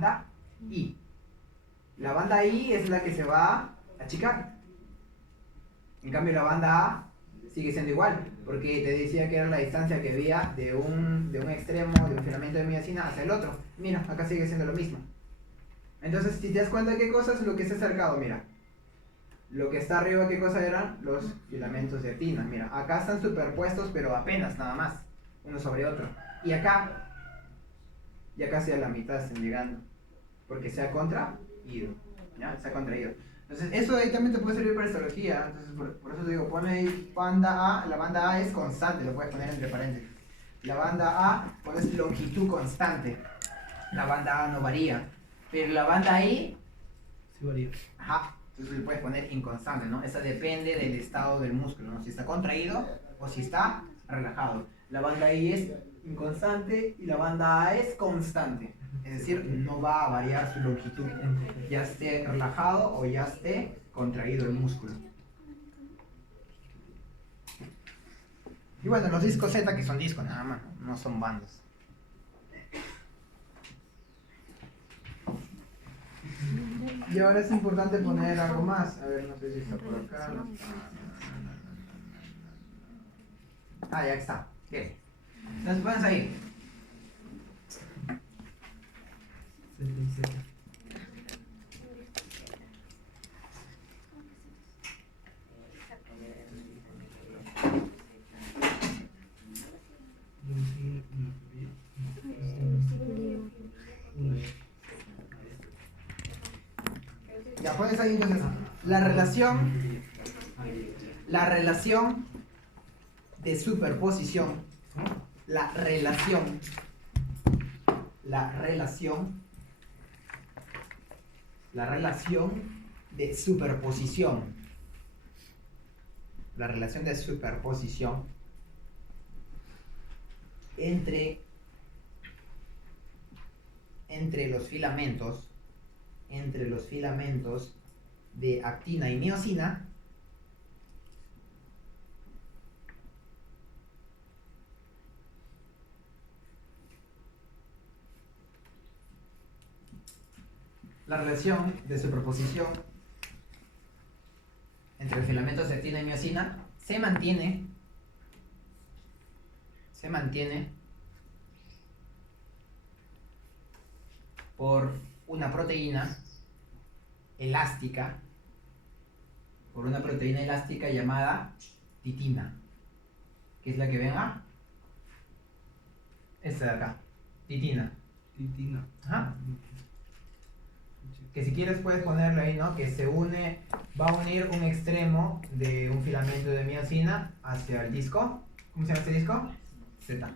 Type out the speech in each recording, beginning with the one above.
banda I. La banda I es la que se va a achicar. En cambio la banda A sigue siendo igual, porque te decía que era la distancia que había de un extremo de un filamento de miosina hacia el otro. Mira, acá sigue siendo lo mismo. Entonces, si te das cuenta de qué cosa es lo que se ha acercado, mira. Lo que está arriba, ¿qué cosa eran? Los filamentos de actina. Mira, acá están superpuestos, pero apenas nada más, uno sobre otro. Y acá, ya casi a la mitad están llegando, porque se ha contraído. ¿Ya? Se ha contraído. Entonces, eso ahí también te puede servir para histología. Entonces, por eso te digo, pone ahí banda A. La banda A es constante, lo puedes poner entre paréntesis. La banda A pones longitud constante. La banda A no varía. Pero la banda I Sí varía. Ajá, entonces le puedes poner inconstante, ¿no? Esa depende del estado del músculo, ¿no? Si está contraído o si está relajado. La banda I es inconstante y la banda A es constante. Es decir, no va a variar su longitud, ya esté relajado o ya esté contraído el músculo. Y bueno, los discos Z, que son discos nada más, no son bandas. Y ahora es importante poner algo más. A ver, no sé si está por acá. No está. Ah, ya está. Bien. Entonces pones ahí. Ya pones ahí entonces la relación de superposición, la relación de superposición, la relación de superposición entre los filamentos de actina y miosina la relación de superposición entre filamentos de actina y miosina se mantiene por una proteína elástica, llamada titina, que es la que ven a esta de acá, titina. Ajá. Que si quieres puedes ponerlo ahí, ¿no? Que va a unir un extremo de un filamento de miosina hacia el disco. ¿Cómo se llama este disco? Z.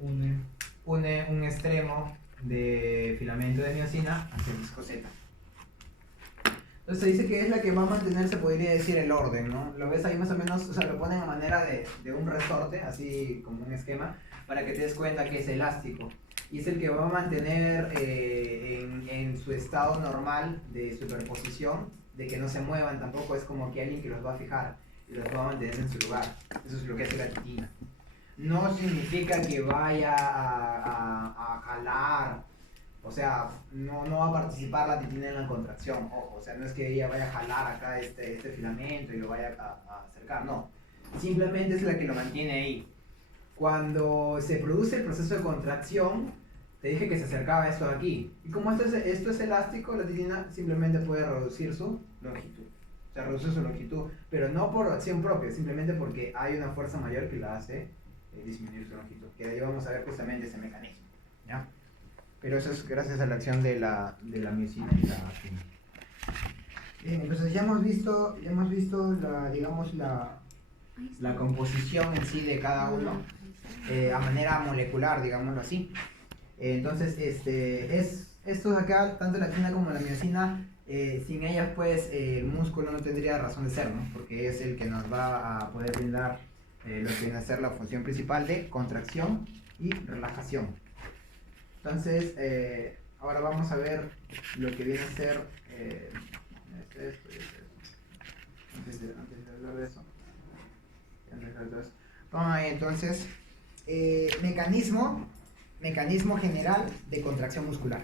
Une un extremo de filamento de miosina hacia el disco Z. Entonces se dice que es la que va a mantener, se podría decir, el orden, ¿no? Lo ves ahí más o menos, o sea, lo ponen a manera de un resorte, así como un esquema, para que te des cuenta que es elástico. Y es el que va a mantener en su estado normal de superposición, de que no se muevan tampoco, es como que alguien que los va a fijar y los va a mantener en su lugar. Eso es lo que hace la titina. No significa que vaya a jalar, o sea, no va a participar la titina en la contracción, ojo, o sea, no es que ella vaya a jalar acá este filamento y lo vaya a acercar, no. Simplemente es la que lo mantiene ahí. Cuando se produce el proceso de contracción, te dije que se acercaba esto de aquí. Y como esto es elástico, la titina simplemente puede reducir su longitud. O sea, reduce su longitud, pero no por acción propia, simplemente porque hay una fuerza mayor que la hace disminuir su longitud. Que ahí vamos a ver justamente ese mecanismo, ¿ya? Pero eso es gracias a la acción de la miosina y la actina. Bien, entonces ya hemos visto la composición en sí de cada uno a manera molecular, digámoslo así. Entonces, estos acá, tanto la actina como la miosina, sin ellas pues el músculo no tendría razón de ser, ¿no? Porque es el que nos va a poder brindar lo que viene a ser la función principal de contracción y relajación. Entonces, ahora vamos a ver lo que viene a ser antes de hablar de eso. Entonces, mecanismo general de contracción muscular.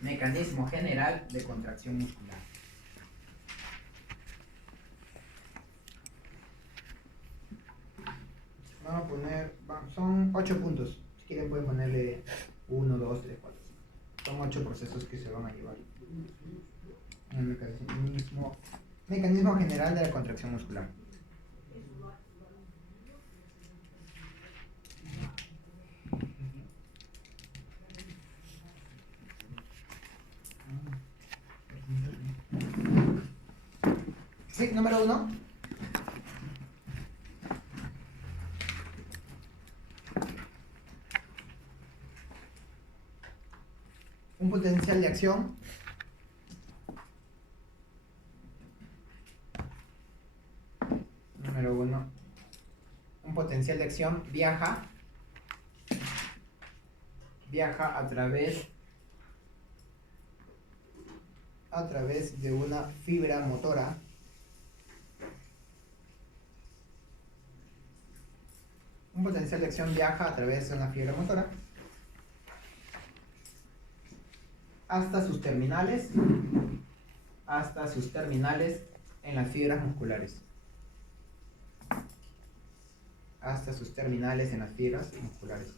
Mecanismo general de contracción muscular. Vamos a poner, son 8 puntos. Si quieren pueden ponerle 1, 2, 3, 4. Son 8 procesos que se van a llevar. Un mecanismo general de la contracción muscular. Sí, número 1. Un potencial de acción número 1. Un potencial de acción viaja a través de una fibra motora hasta sus terminales en las fibras musculares. Hasta sus terminales en las fibras musculares.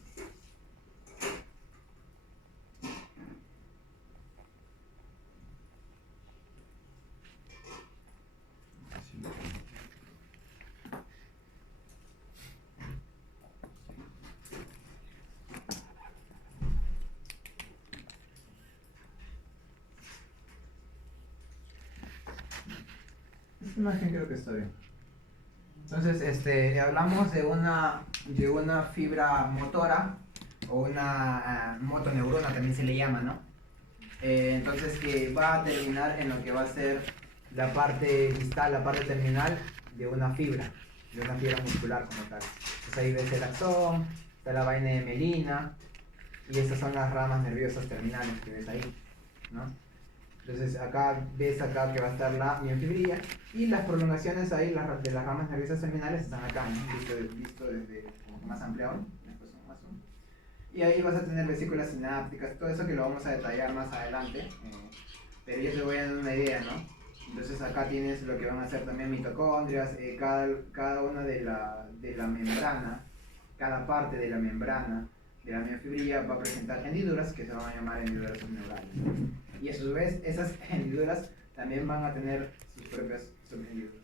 Esta imagen creo que está bien. Entonces, hablamos de una fibra motora o una motoneurona también se le llama, ¿no? Entonces que va a terminar en lo que va a ser la parte distal, la parte terminal de una fibra muscular como tal. Entonces ahí ves el axón, está la vaina de Melina y estas son las ramas nerviosas terminales que ves ahí, ¿no? Entonces acá ves que va a estar la miofibrilla y las prolongaciones ahí de las ramas nerviosas terminales están acá, ¿no? Visto desde como que más ampliado, después más uno. Y ahí vas a tener vesículas sinápticas, todo eso que lo vamos a detallar más adelante, pero yo te voy a dar una idea, ¿no? Entonces acá tienes lo que van a ser también mitocondrias, cada una de la membrana, cada parte de la membrana de la miofibrilla va a presentar hendiduras que se van a llamar hendiduras subneurales. Y a su vez, esas hendiduras también van a tener sus propias subhendiduras.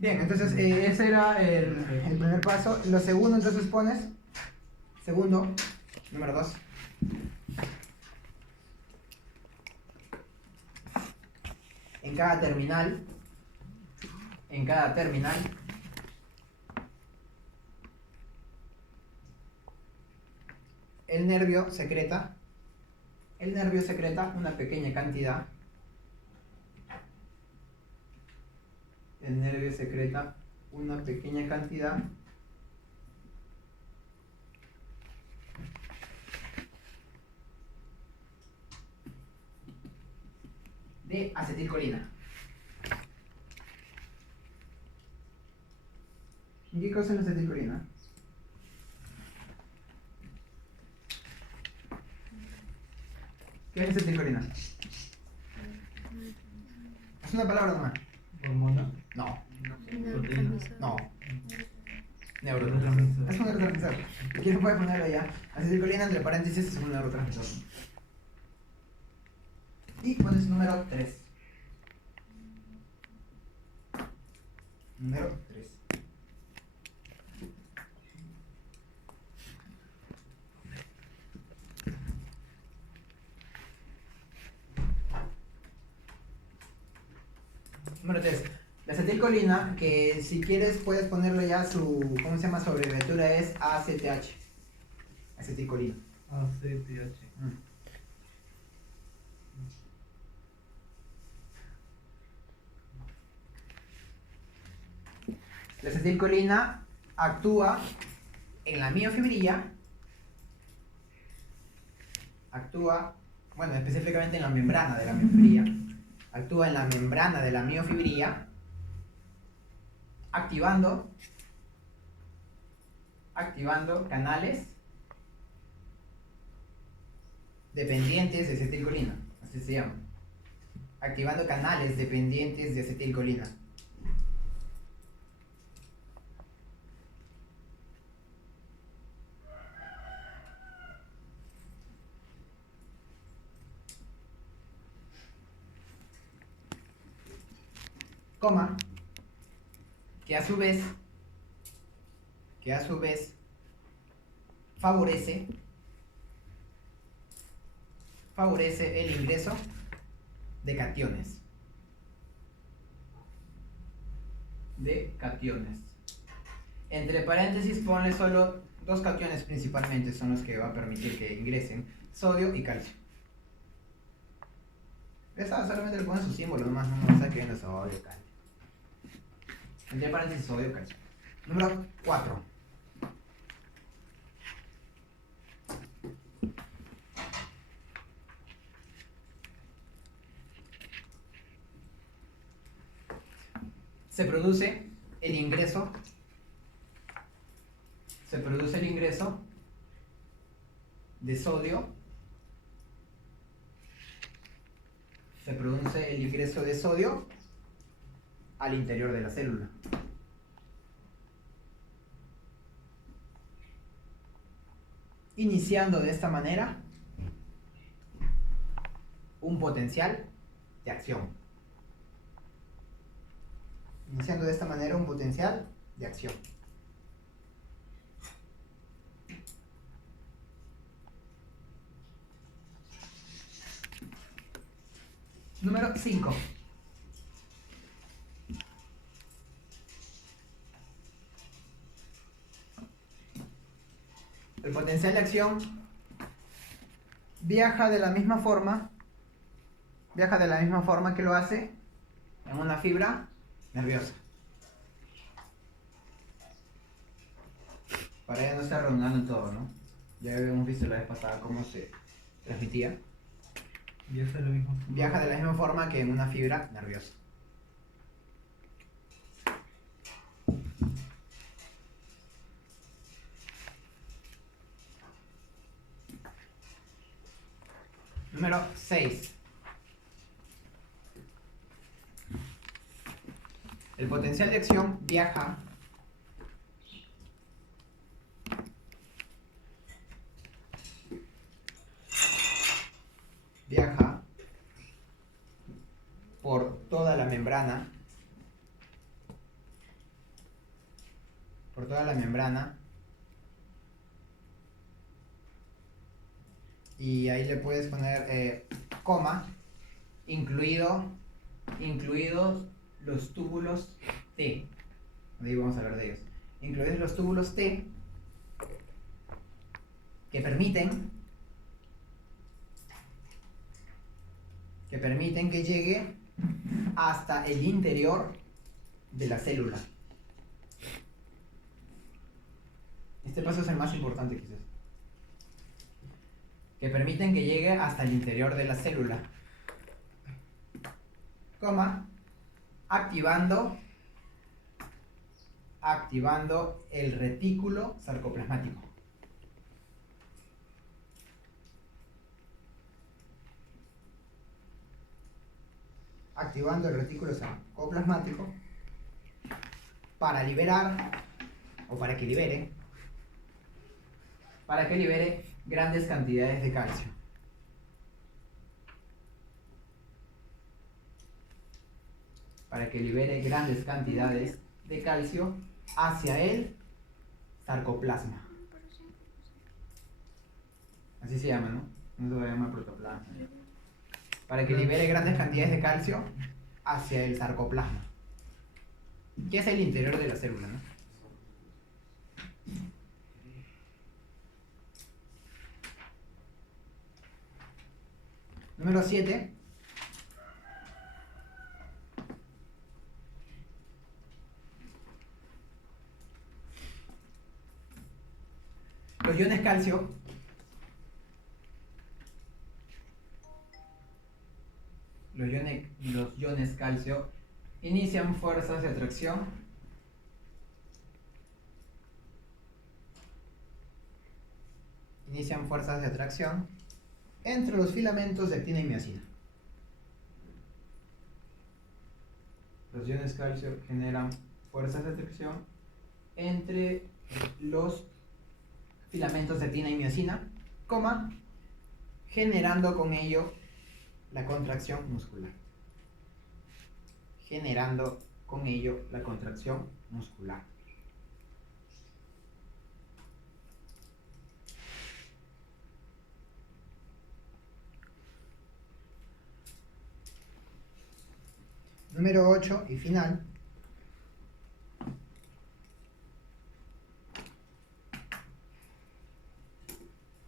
Bien, entonces ese era el primer paso. Lo segundo, entonces pones, número 2. En cada terminal, el nervio secreta una pequeña cantidad. De acetilcolina. ¿Y qué cosa es la acetilcolina? ¿Qué es acetilcolina? ¿Es una palabra nomás? ¿Hormona? No. Neurotransmisor. No. Neurotransmisor. Es un neurotransmisor. ¿Quién puede ponerlo ya? Acetilcolina entre paréntesis es un neurotransmisor. Y pones número 3. Número 3. Número 3. La acetilcolina, que si quieres puedes ponerle ya su, ¿cómo se llama? Su abreviatura es ACTH. Acetilcolina. ACTH. La acetilcolina actúa en la miofibrilla, específicamente en la membrana de la miofibrilla, actúa en la membrana de la miofibrilla, activando canales dependientes de acetilcolina, así se llama. Activando canales dependientes de acetilcolina. Coma, que a su vez favorece el ingreso de cationes. Entre paréntesis ponle solo dos cationes principalmente, son los que va a permitir que ingresen: sodio y calcio. Esa solamente le ponen su símbolo, nomás no saquen el sodio, calcio. Entre paréntesis, sodio, calcio. Número 4. Se produce el ingreso de sodio. Se produce el ingreso de sodio al interior de la célula. Iniciando de esta manera un potencial de acción. Número 5. El potencial de acción viaja de la misma forma que lo hace en una fibra nerviosa. Para ya no estar redundando en todo, ¿no? Ya habíamos visto la vez pasada cómo se transmitía. Viaja de la misma forma que en una fibra nerviosa. Número 6. El potencial de acción viaja por toda la membrana y ahí le puedes poner coma, incluidos los túbulos T. Ahí vamos a hablar de ellos. Incluidos los túbulos T que permiten que llegue hasta el interior de la célula. Este paso es el más importante, quizás. Que permiten que llegue hasta el interior de la célula. Coma, activando el retículo sarcoplasmático. Activando el retículo sarcoplasmático para liberar, o para que libere grandes cantidades de calcio. Para que libere grandes cantidades de calcio hacia el sarcoplasma. Así se llama, ¿no? No se llama protoplasma. Para que libere grandes cantidades de calcio hacia el sarcoplasma, que es el interior de la célula, ¿no? Número 7. Los iones calcio inician fuerzas de atracción entre los filamentos de actina y miosina. Los iones calcio generan fuerzas de fricción entre los filamentos de actina y miosina, generando con ello la contracción muscular. Generando con ello la contracción muscular. Número 8 y final.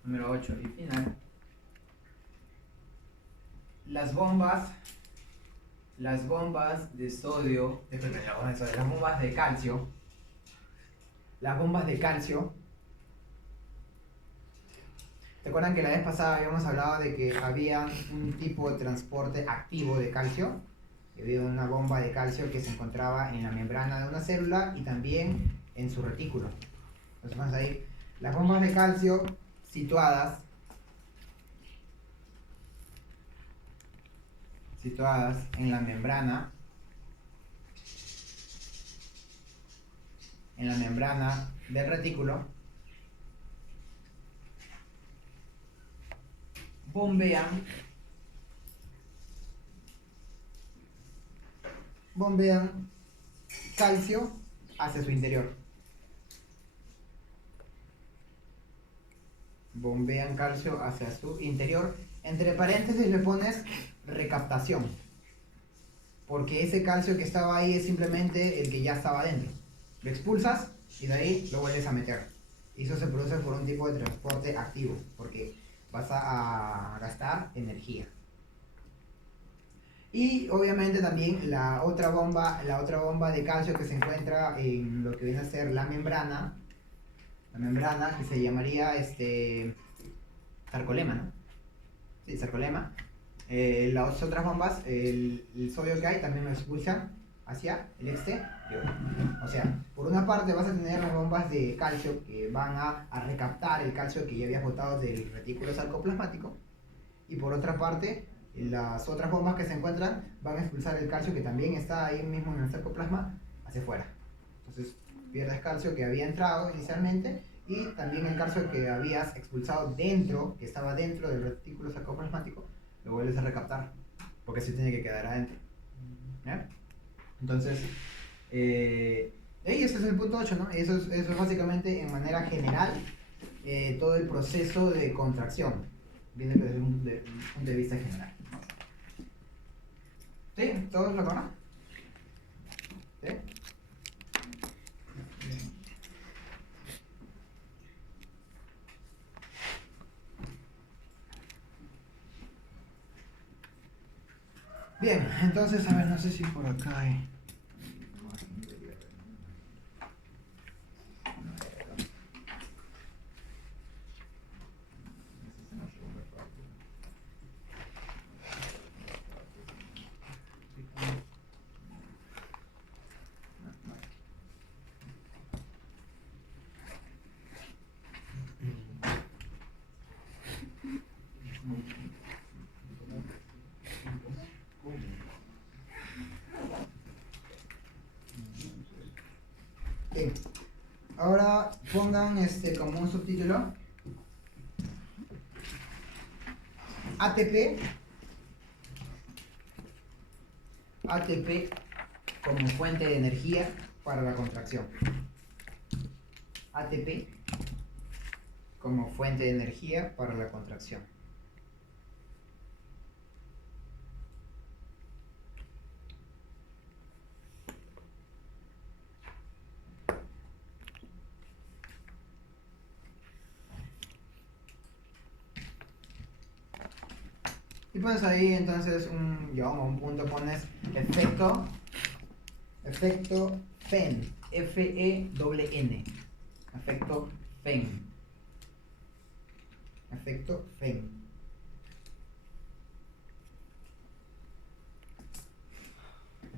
Número 8 y final. Las bombas de sodio, las bombas de calcio. Las bombas de calcio. ¿Te acuerdan que la vez pasada habíamos hablado de que había un tipo de transporte activo de calcio? Había una bomba de calcio que se encontraba en la membrana de una célula y también en su retículo. Entonces ahí, las bombas de calcio situadas en la membrana del retículo bombean calcio hacia su interior. Bombean calcio hacia su interior. Entre paréntesis le pones recaptación, porque ese calcio que estaba ahí es simplemente el que ya estaba dentro. Lo expulsas y de ahí lo vuelves a meter. Y eso se produce por un tipo de transporte activo, porque vas a gastar energía. Y obviamente también la otra bomba de calcio que se encuentra en lo que viene a ser la membrana que se llamaría sarcolema, ¿no? Sí, sarcolema. Las otras bombas, el sodio que hay también lo expulsan hacia el exterior. O sea, por una parte vas a tener las bombas de calcio que van a recaptar el calcio que ya habías botado del retículo sarcoplasmático, y por otra parte las otras bombas que se encuentran van a expulsar el calcio que también está ahí mismo en el sarcoplasma hacia afuera. Entonces pierdes calcio que había entrado inicialmente y también el calcio que habías expulsado dentro, que estaba dentro del retículo sarcoplasmático, lo vuelves a recaptar, porque se tiene que quedar adentro. ¿Ya? Entonces, ese es el punto 8, ¿no? Eso es básicamente, en manera general, todo el proceso de contracción, viene desde un punto de vista general. ¿Sí? ¿Todos lo conocen? ¿Sí? Bien, entonces, a ver, no sé si por acá hay... Bien. Ahora pongan como un subtítulo ATP como fuente de energía para la contracción. ATP como fuente de energía para la contracción. Y pones ahí entonces un punto, pones efecto FEN, F-E-N, efecto FEN, efecto FEN.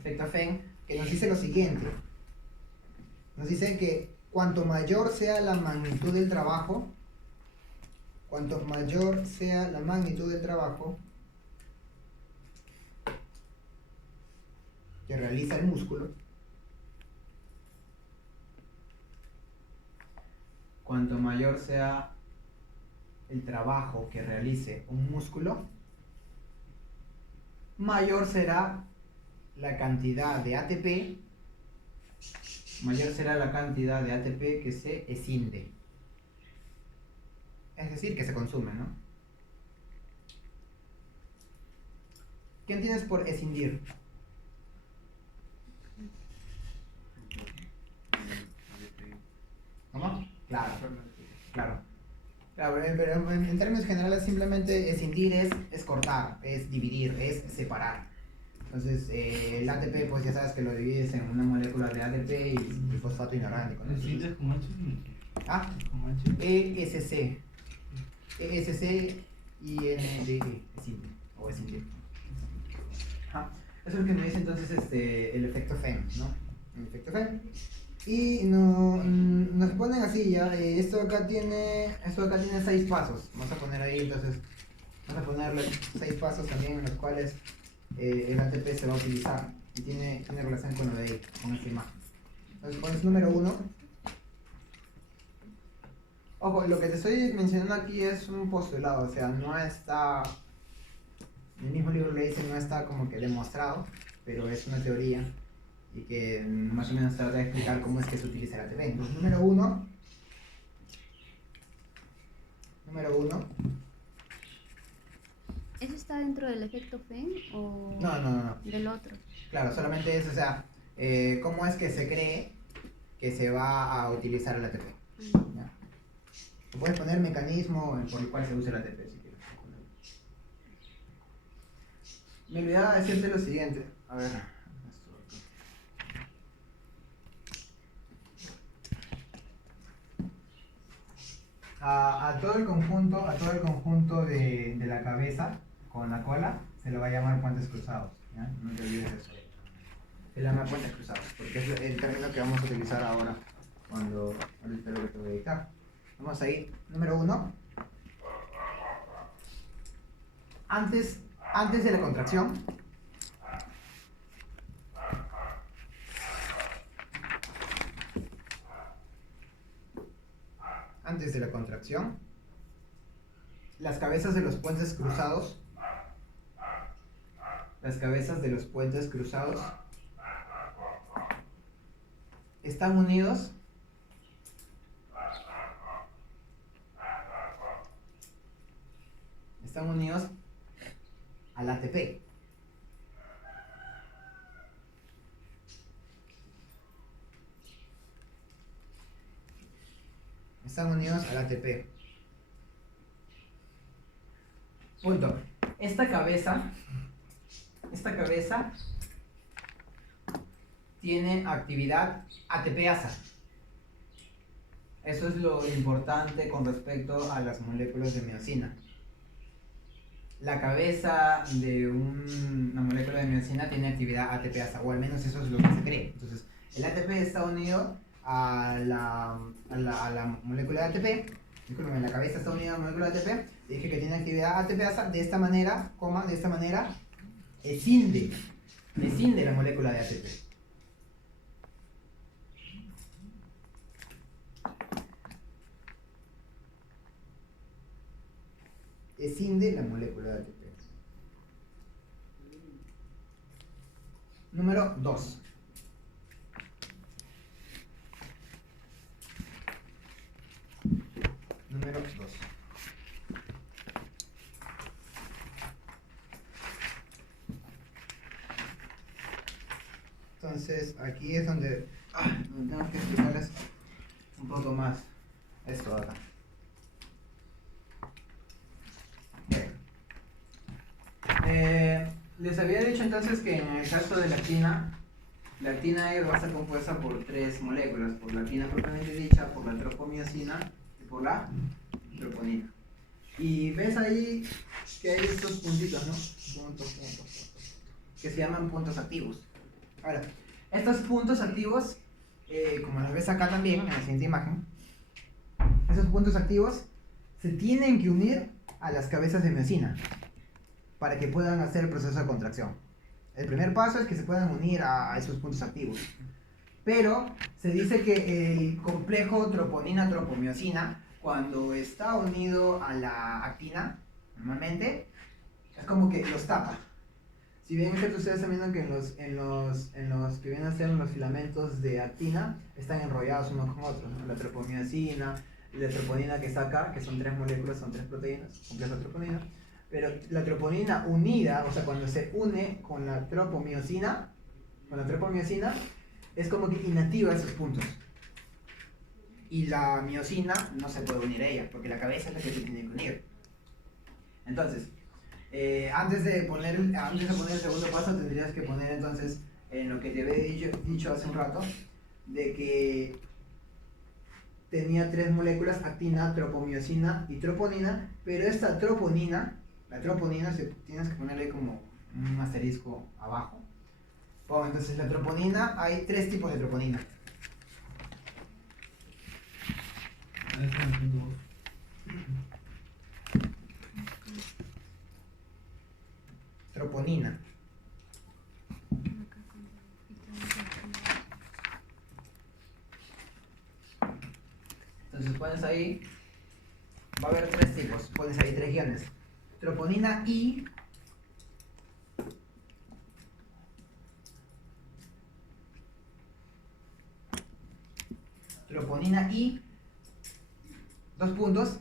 Efecto FEN, que nos dice lo siguiente, nos dice que cuanto mayor sea la magnitud del trabajo, Cuanto mayor sea la magnitud del trabajo que realiza el músculo, cuanto mayor sea el trabajo que realice un músculo, mayor será la cantidad de ATP, que se escinde. Es decir, que se consume, ¿no? ¿Qué entiendes por escindir? ¿Cómo? Claro. Claro, pero en términos generales simplemente escindir es cortar, es dividir, es separar. Entonces, el ATP, pues ya sabes que lo divides en una molécula de ATP y fosfato inorgánico, ¿no? ¿Escindes con H? Ah, ¿Con H? ESC. ESC y NDE, escindir, o escindir. Eso es lo que me dice entonces el efecto FEM, ¿no? El efecto FEM. Y nos ponen así ya, esto acá tiene 6 pasos. Vamos a poner ahí entonces, vamos a ponerle 6 pasos también en los cuales el ATP se va a utilizar y tiene relación con lo de ahí, con esta imagen. Entonces pones número 1. Ojo, lo que te estoy mencionando aquí es un postulado, o sea, no está, en el mismo libro le dice, no está como que demostrado, pero es una teoría y que más o menos trata de explicar cómo es que se utiliza el ATP. Entonces, número uno, ¿Eso está dentro del efecto FEM o no. del otro? Claro, solamente es, o sea, cómo es que se cree que se va a utilizar el ATP. ¿Ya? Puedes poner el mecanismo por el cual se usa el ATP si quieres. Me olvidaba decirte lo siguiente. A ver. A todo el conjunto de la cabeza con la cola se le va a llamar puentes cruzados, ¿ya? No te olvides de eso. Se le llama puentes cruzados, porque es el término que vamos a utilizar ahora cuando ahorita lo que te voy a dictar. Vamos ahí, número 1. Antes de la contracción, las cabezas de los puentes cruzados están unidos al ATP. Punto. Esta cabeza tiene actividad ATPasa. Eso es lo importante con respecto a las moléculas de miosina. La cabeza de una molécula de miosina tiene actividad ATPasa, o al menos eso es lo que se cree. Entonces, el ATP está unido a la molécula de ATP. Disculpen, la cabeza está unida a la molécula de ATP. Dije que tiene actividad ATPasa. De esta manera, escinde la molécula de ATP. Escinde la molécula de ATP. Número 2. Entonces, aquí es donde tengo que explicarles un poco más esto acá. Les había dicho entonces que en el caso de la actina va a estar compuesta por 3 moléculas, por la actina propiamente dicha, por la tropomiosina y por la troponina. Y ves ahí que hay estos puntitos, ¿no? Puntos, que se llaman puntos activos. Ahora, estos puntos activos, como los ves acá también en la siguiente imagen, esos puntos activos se tienen que unir a las cabezas de miosina para que puedan hacer el proceso de contracción. El primer paso es que se puedan unir a esos puntos activos. Pero se dice que el complejo troponina-tropomiosina, cuando está unido a la actina, normalmente, es como que los tapa. Si bien es que ustedes están viendo que en los que vienen a ser los filamentos de actina están enrollados unos con otros, ¿no? La tropomiosina, la troponina que está acá, que son 3 moléculas, son 3 proteínas, complejo troponina. Pero la troponina unida, o sea, cuando se une con la tropomiosina, es como que inactiva esos puntos. Y la miosina no se puede unir a ella, porque la cabeza es la que se tiene que unir. Entonces, antes de poner el segundo paso, tendrías que poner entonces en lo que te había dicho hace un rato, de que tenía 3 moléculas, actina, tropomiosina y troponina, pero esta troponina, tienes que ponerle ahí como un asterisco abajo. Bueno, entonces la troponina, hay 3 tipos de troponina. Troponina. Entonces pones ahí, va a haber 3 tipos, pones ahí 3 guiones. Troponina I, troponina I, 2 puntos,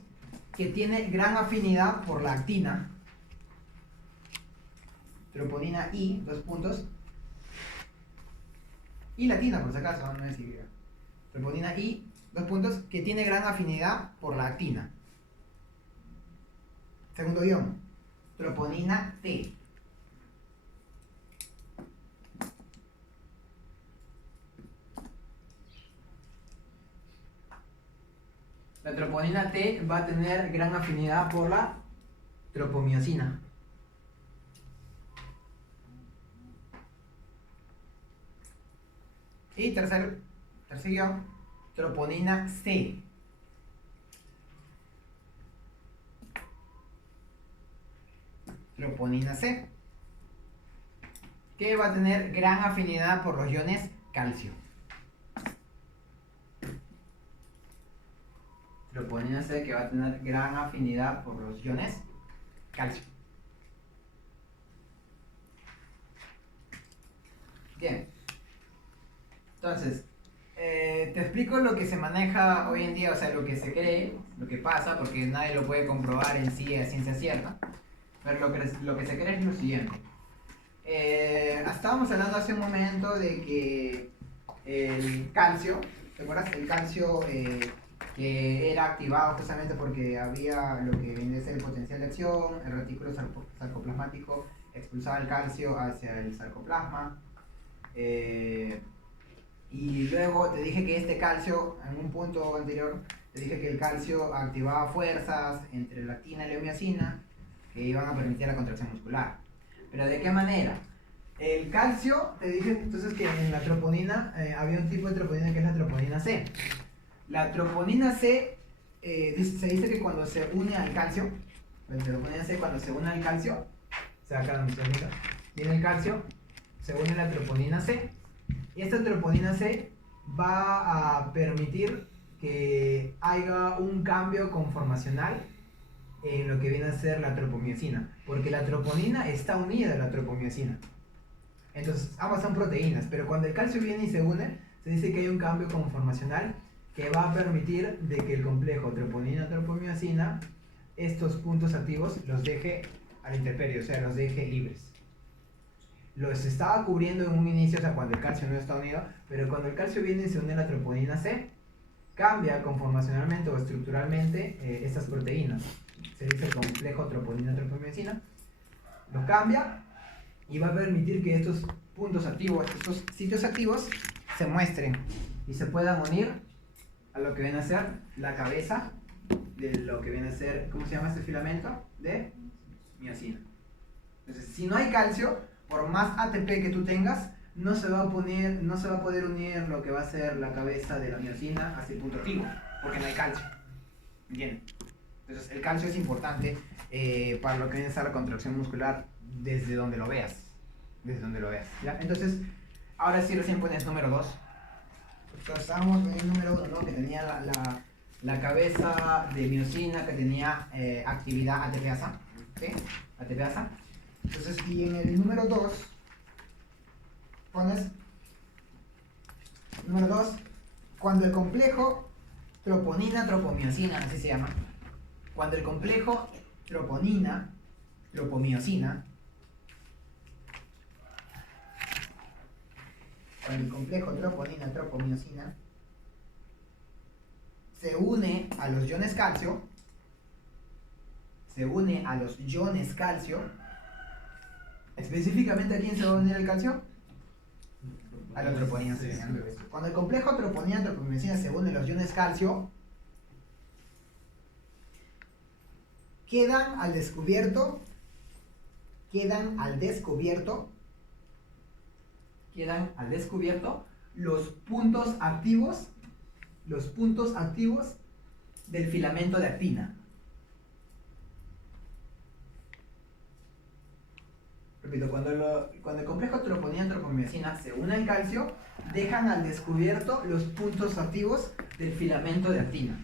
que tiene gran afinidad por la actina. Troponina I, 2 puntos. Y latina, por si acaso, no es Y. Troponina I, 2 puntos, que tiene gran afinidad por la actina. Segundo guión. Troponina T. La troponina T va a tener gran afinidad por la tropomiosina. Y tercer guión, troponina C. Troponina C, que va a tener gran afinidad por los iones calcio. Troponina C, que va a tener gran afinidad por los iones calcio. Bien. Entonces, te explico lo que se maneja hoy en día, o sea, lo que se cree, lo que pasa, porque nadie lo puede comprobar en sí a ciencia cierta. Pero lo que se cree es lo siguiente. Estábamos hablando hace un momento de que el calcio, ¿te acuerdas? El calcio que era activado justamente porque había lo que viene a ser el potencial de acción, el retículo sarcoplasmático expulsaba el calcio hacia el sarcoplasma. Y luego te dije que este calcio, en un punto anterior, te dije que el calcio activaba fuerzas entre la actina y la miosina que iban a permitir la contracción muscular. ¿Pero de qué manera? El calcio, te dije entonces que en la troponina había un tipo de troponina que es la troponina C. La troponina C se dice que cuando se une al calcio, la troponina C cuando se une al calcio, se acá la miosina, viene el calcio, se une a la troponina C. Y esta troponina C va a permitir que haya un cambio conformacional en lo que viene a ser la tropomiosina, porque la troponina está unida a la tropomiosina. Entonces, ambas son proteínas, pero cuando el calcio viene y se une, se dice que hay un cambio conformacional que va a permitir de que el complejo troponina-tropomiosina, estos puntos activos, los deje a la intemperie, o sea, los deje libres. Los estaba cubriendo en un inicio, o sea, cuando el calcio no está unido, pero cuando el calcio viene y se une a la troponina C, cambia conformacionalmente o estructuralmente estas proteínas. Se dice complejo troponina-tropomiosina. Lo cambia y va a permitir que estos puntos activos, estos sitios activos, se muestren y se puedan unir a lo que viene a ser la cabeza de lo que viene a ser, ¿cómo se llama este filamento? De miosina. Entonces, si no hay calcio, por más ATP que tú tengas, no se va a poder unir lo que va a ser la cabeza de la miosina hacia el punto activo, porque no hay calcio. ¿Entienden? Entonces, el calcio es importante para lo que viene a ser la contracción muscular desde donde lo veas. Desde donde lo veas, ¿ya? Entonces, ahora sí recién pones número 2. Entonces, estábamos en el número 1, ¿no? Que tenía la cabeza de miosina, que tenía actividad ATPasa. ¿Sí? ATPasa. Entonces, y en el número 2, pones número 2, cuando el complejo troponina-tropomiosina, así se llama, cuando el complejo troponina-tropomiosina, cuando el complejo troponina-tropomiosina se une a los iones calcio, específicamente, ¿a quién se va a unir el calcio? A la troponina. Cuando el complejo troponina-tropomiosina se une a los iones calcio, quedan al descubierto los puntos activos del filamento de actina. Repito, cuando el complejo troponina-tropomiosina se une al calcio, dejan al descubierto los puntos activos del filamento de actina.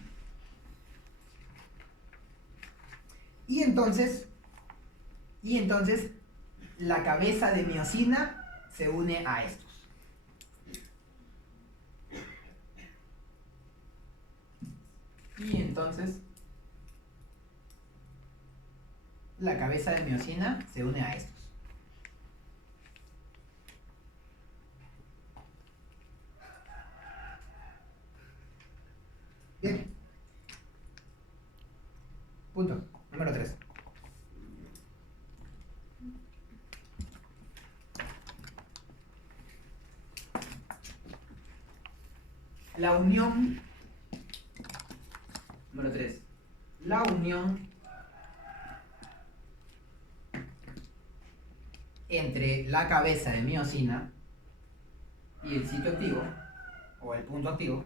Y entonces la cabeza de miosina se une a estos. Y entonces la cabeza de miosina se une a estos. Bien. Punto. Número 3. La unión. Número 3. La unión entre la cabeza de miosina y el sitio activo, o el punto activo.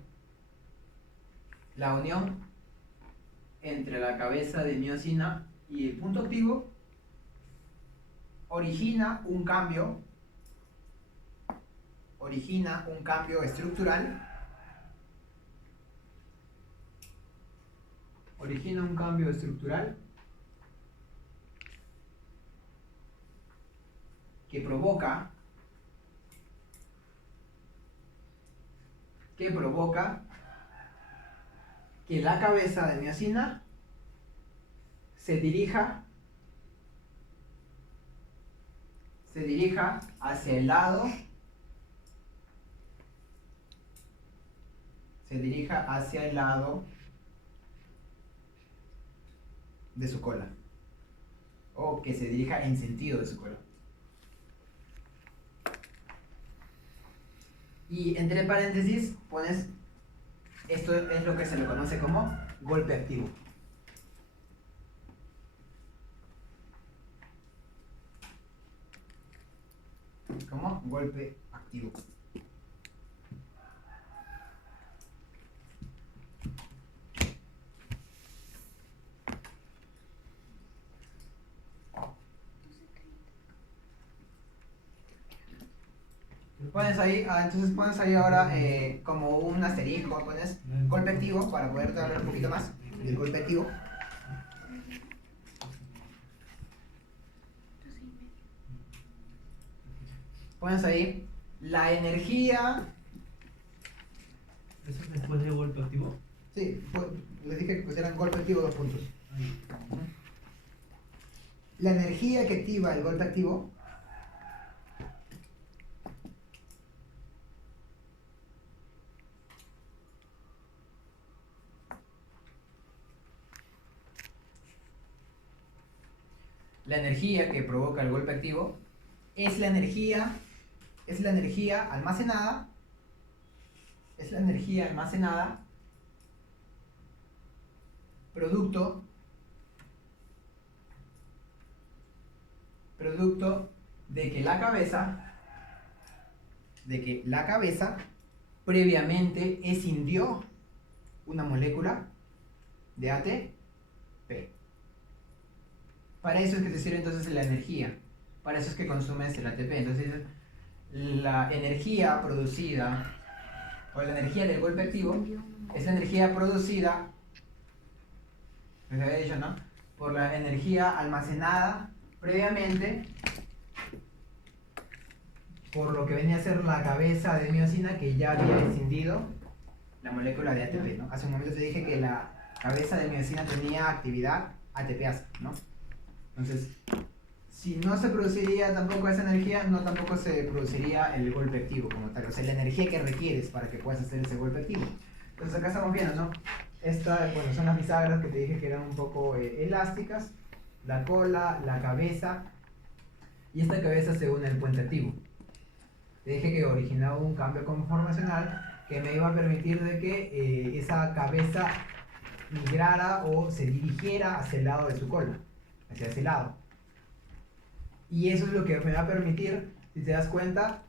La unión entre la cabeza de miosina y el punto activo origina un cambio estructural. Que provoca que la cabeza de miosina se dirija hacia el lado de su cola, o que se dirija en sentido de su cola. Y entre paréntesis pones, esto es lo que se le conoce como golpe activo. Como golpe activo. Pones ahí, entonces pones ahí ahora como un asterisco, pones golpe activo para poderte hablar un poquito más del golpe activo. Pones ahí la energía. ¿Eso es después de golpe activo? Sí, les dije que pusieran golpe activo 2 puntos. La energía que activa el golpe activo que provoca el golpe activo es la energía almacenada producto de que la cabeza, previamente escindió una molécula de ATP. Para eso es que te sirve entonces la energía. Para eso es que consumes el ATP. Entonces, la energía producida, o la energía del golpe activo, es la energía producida, les había dicho, ¿no? Por la energía almacenada previamente por lo que venía a ser la cabeza de miosina que ya había escindido la molécula de ATP, ¿no? Hace un momento te dije que la cabeza de miosina tenía actividad ATPasa, ¿no? Entonces, si no se produciría tampoco esa energía, no tampoco se produciría el golpe activo como tal, o sea, la energía que requieres para que puedas hacer ese golpe activo. Entonces acá estamos viendo, ¿no? Bueno, son las bisagras que te dije que eran un poco elásticas, la cola, la cabeza, y esta cabeza se une al puente activo. Te dije que originaba un cambio conformacional que me iba a permitir de que esa cabeza migrara o se dirigiera hacia el lado de su cola, hacia ese lado. Y eso es lo que me va a permitir, si te das cuenta,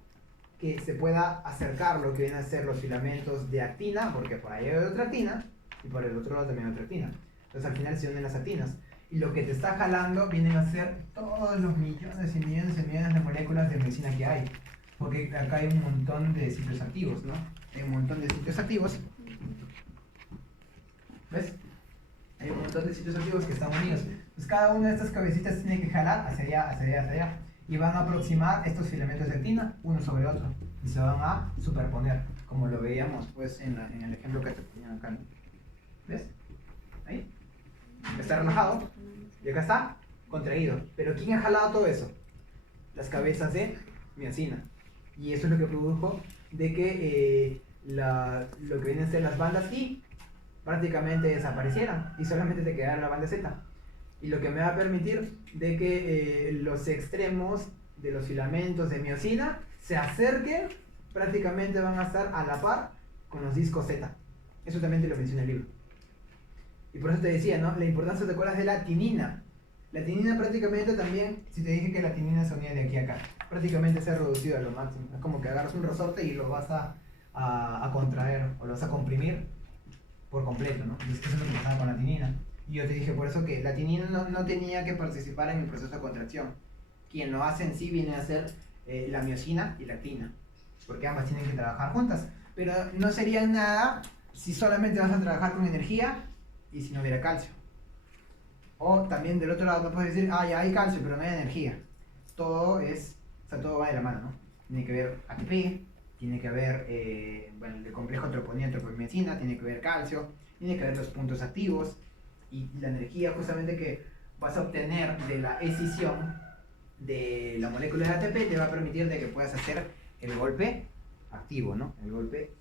que se pueda acercar lo que vienen a ser los filamentos de actina, porque por ahí hay otra actina, y por el otro lado también hay otra actina. Entonces al final se unen las actinas. Y lo que te está jalando vienen a ser todos los millones y millones y millones de moléculas de medicina que hay. Porque acá hay un montón de sitios activos, ¿no? Hay un montón de sitios activos. ¿Ves? Hay un montón de sitios activos que están unidos. Entonces cada una de estas cabecitas tiene que jalar hacia allá, hacia allá, hacia allá. Y van a aproximar estos filamentos de actina uno sobre otro. Y se van a superponer, como lo veíamos pues en el ejemplo que te ponían acá, ¿no? ¿Ves? Ahí. Está relajado. Y acá está contraído. Pero ¿quién ha jalado todo eso? Las cabezas de miosina. Y eso es lo que produjo de que lo que vienen a ser las bandas I prácticamente desaparecieran y solamente te quedara la banda Z. Y lo que me va a permitir de que los extremos de los filamentos de miosina se acerquen, prácticamente van a estar a la par con los discos Z. Eso también te lo menciona el libro. Y por eso te decía, ¿no? La importancia, ¿te acuerdas de la tinina? La tinina prácticamente también, si te dije que la tinina se unía de aquí a acá, prácticamente se ha reducido a lo máximo. Es como que agarras un resorte y lo vas a contraer o lo vas a comprimir por completo, ¿no? Entonces eso es lo que pasaba con la tinina. Y yo te dije por eso que la tinina no tenía que participar en el proceso de contracción. Quien lo hace en sí viene a ser la miosina y la actina, porque ambas tienen que trabajar juntas. Pero no serían nada si solamente vas a trabajar con energía y si no hubiera calcio. O también del otro lado no puedes decir, ya hay calcio, pero no hay energía. Todo va de la mano, ¿no? Tiene que haber ATP, tiene que haber, el complejo troponina-tropomiosina, tiene que haber calcio, tiene que haber los puntos activos, y la energía justamente que vas a obtener de la escisión de la molécula de ATP te va a permitir de que puedas hacer el golpe activo, ¿no? El golpe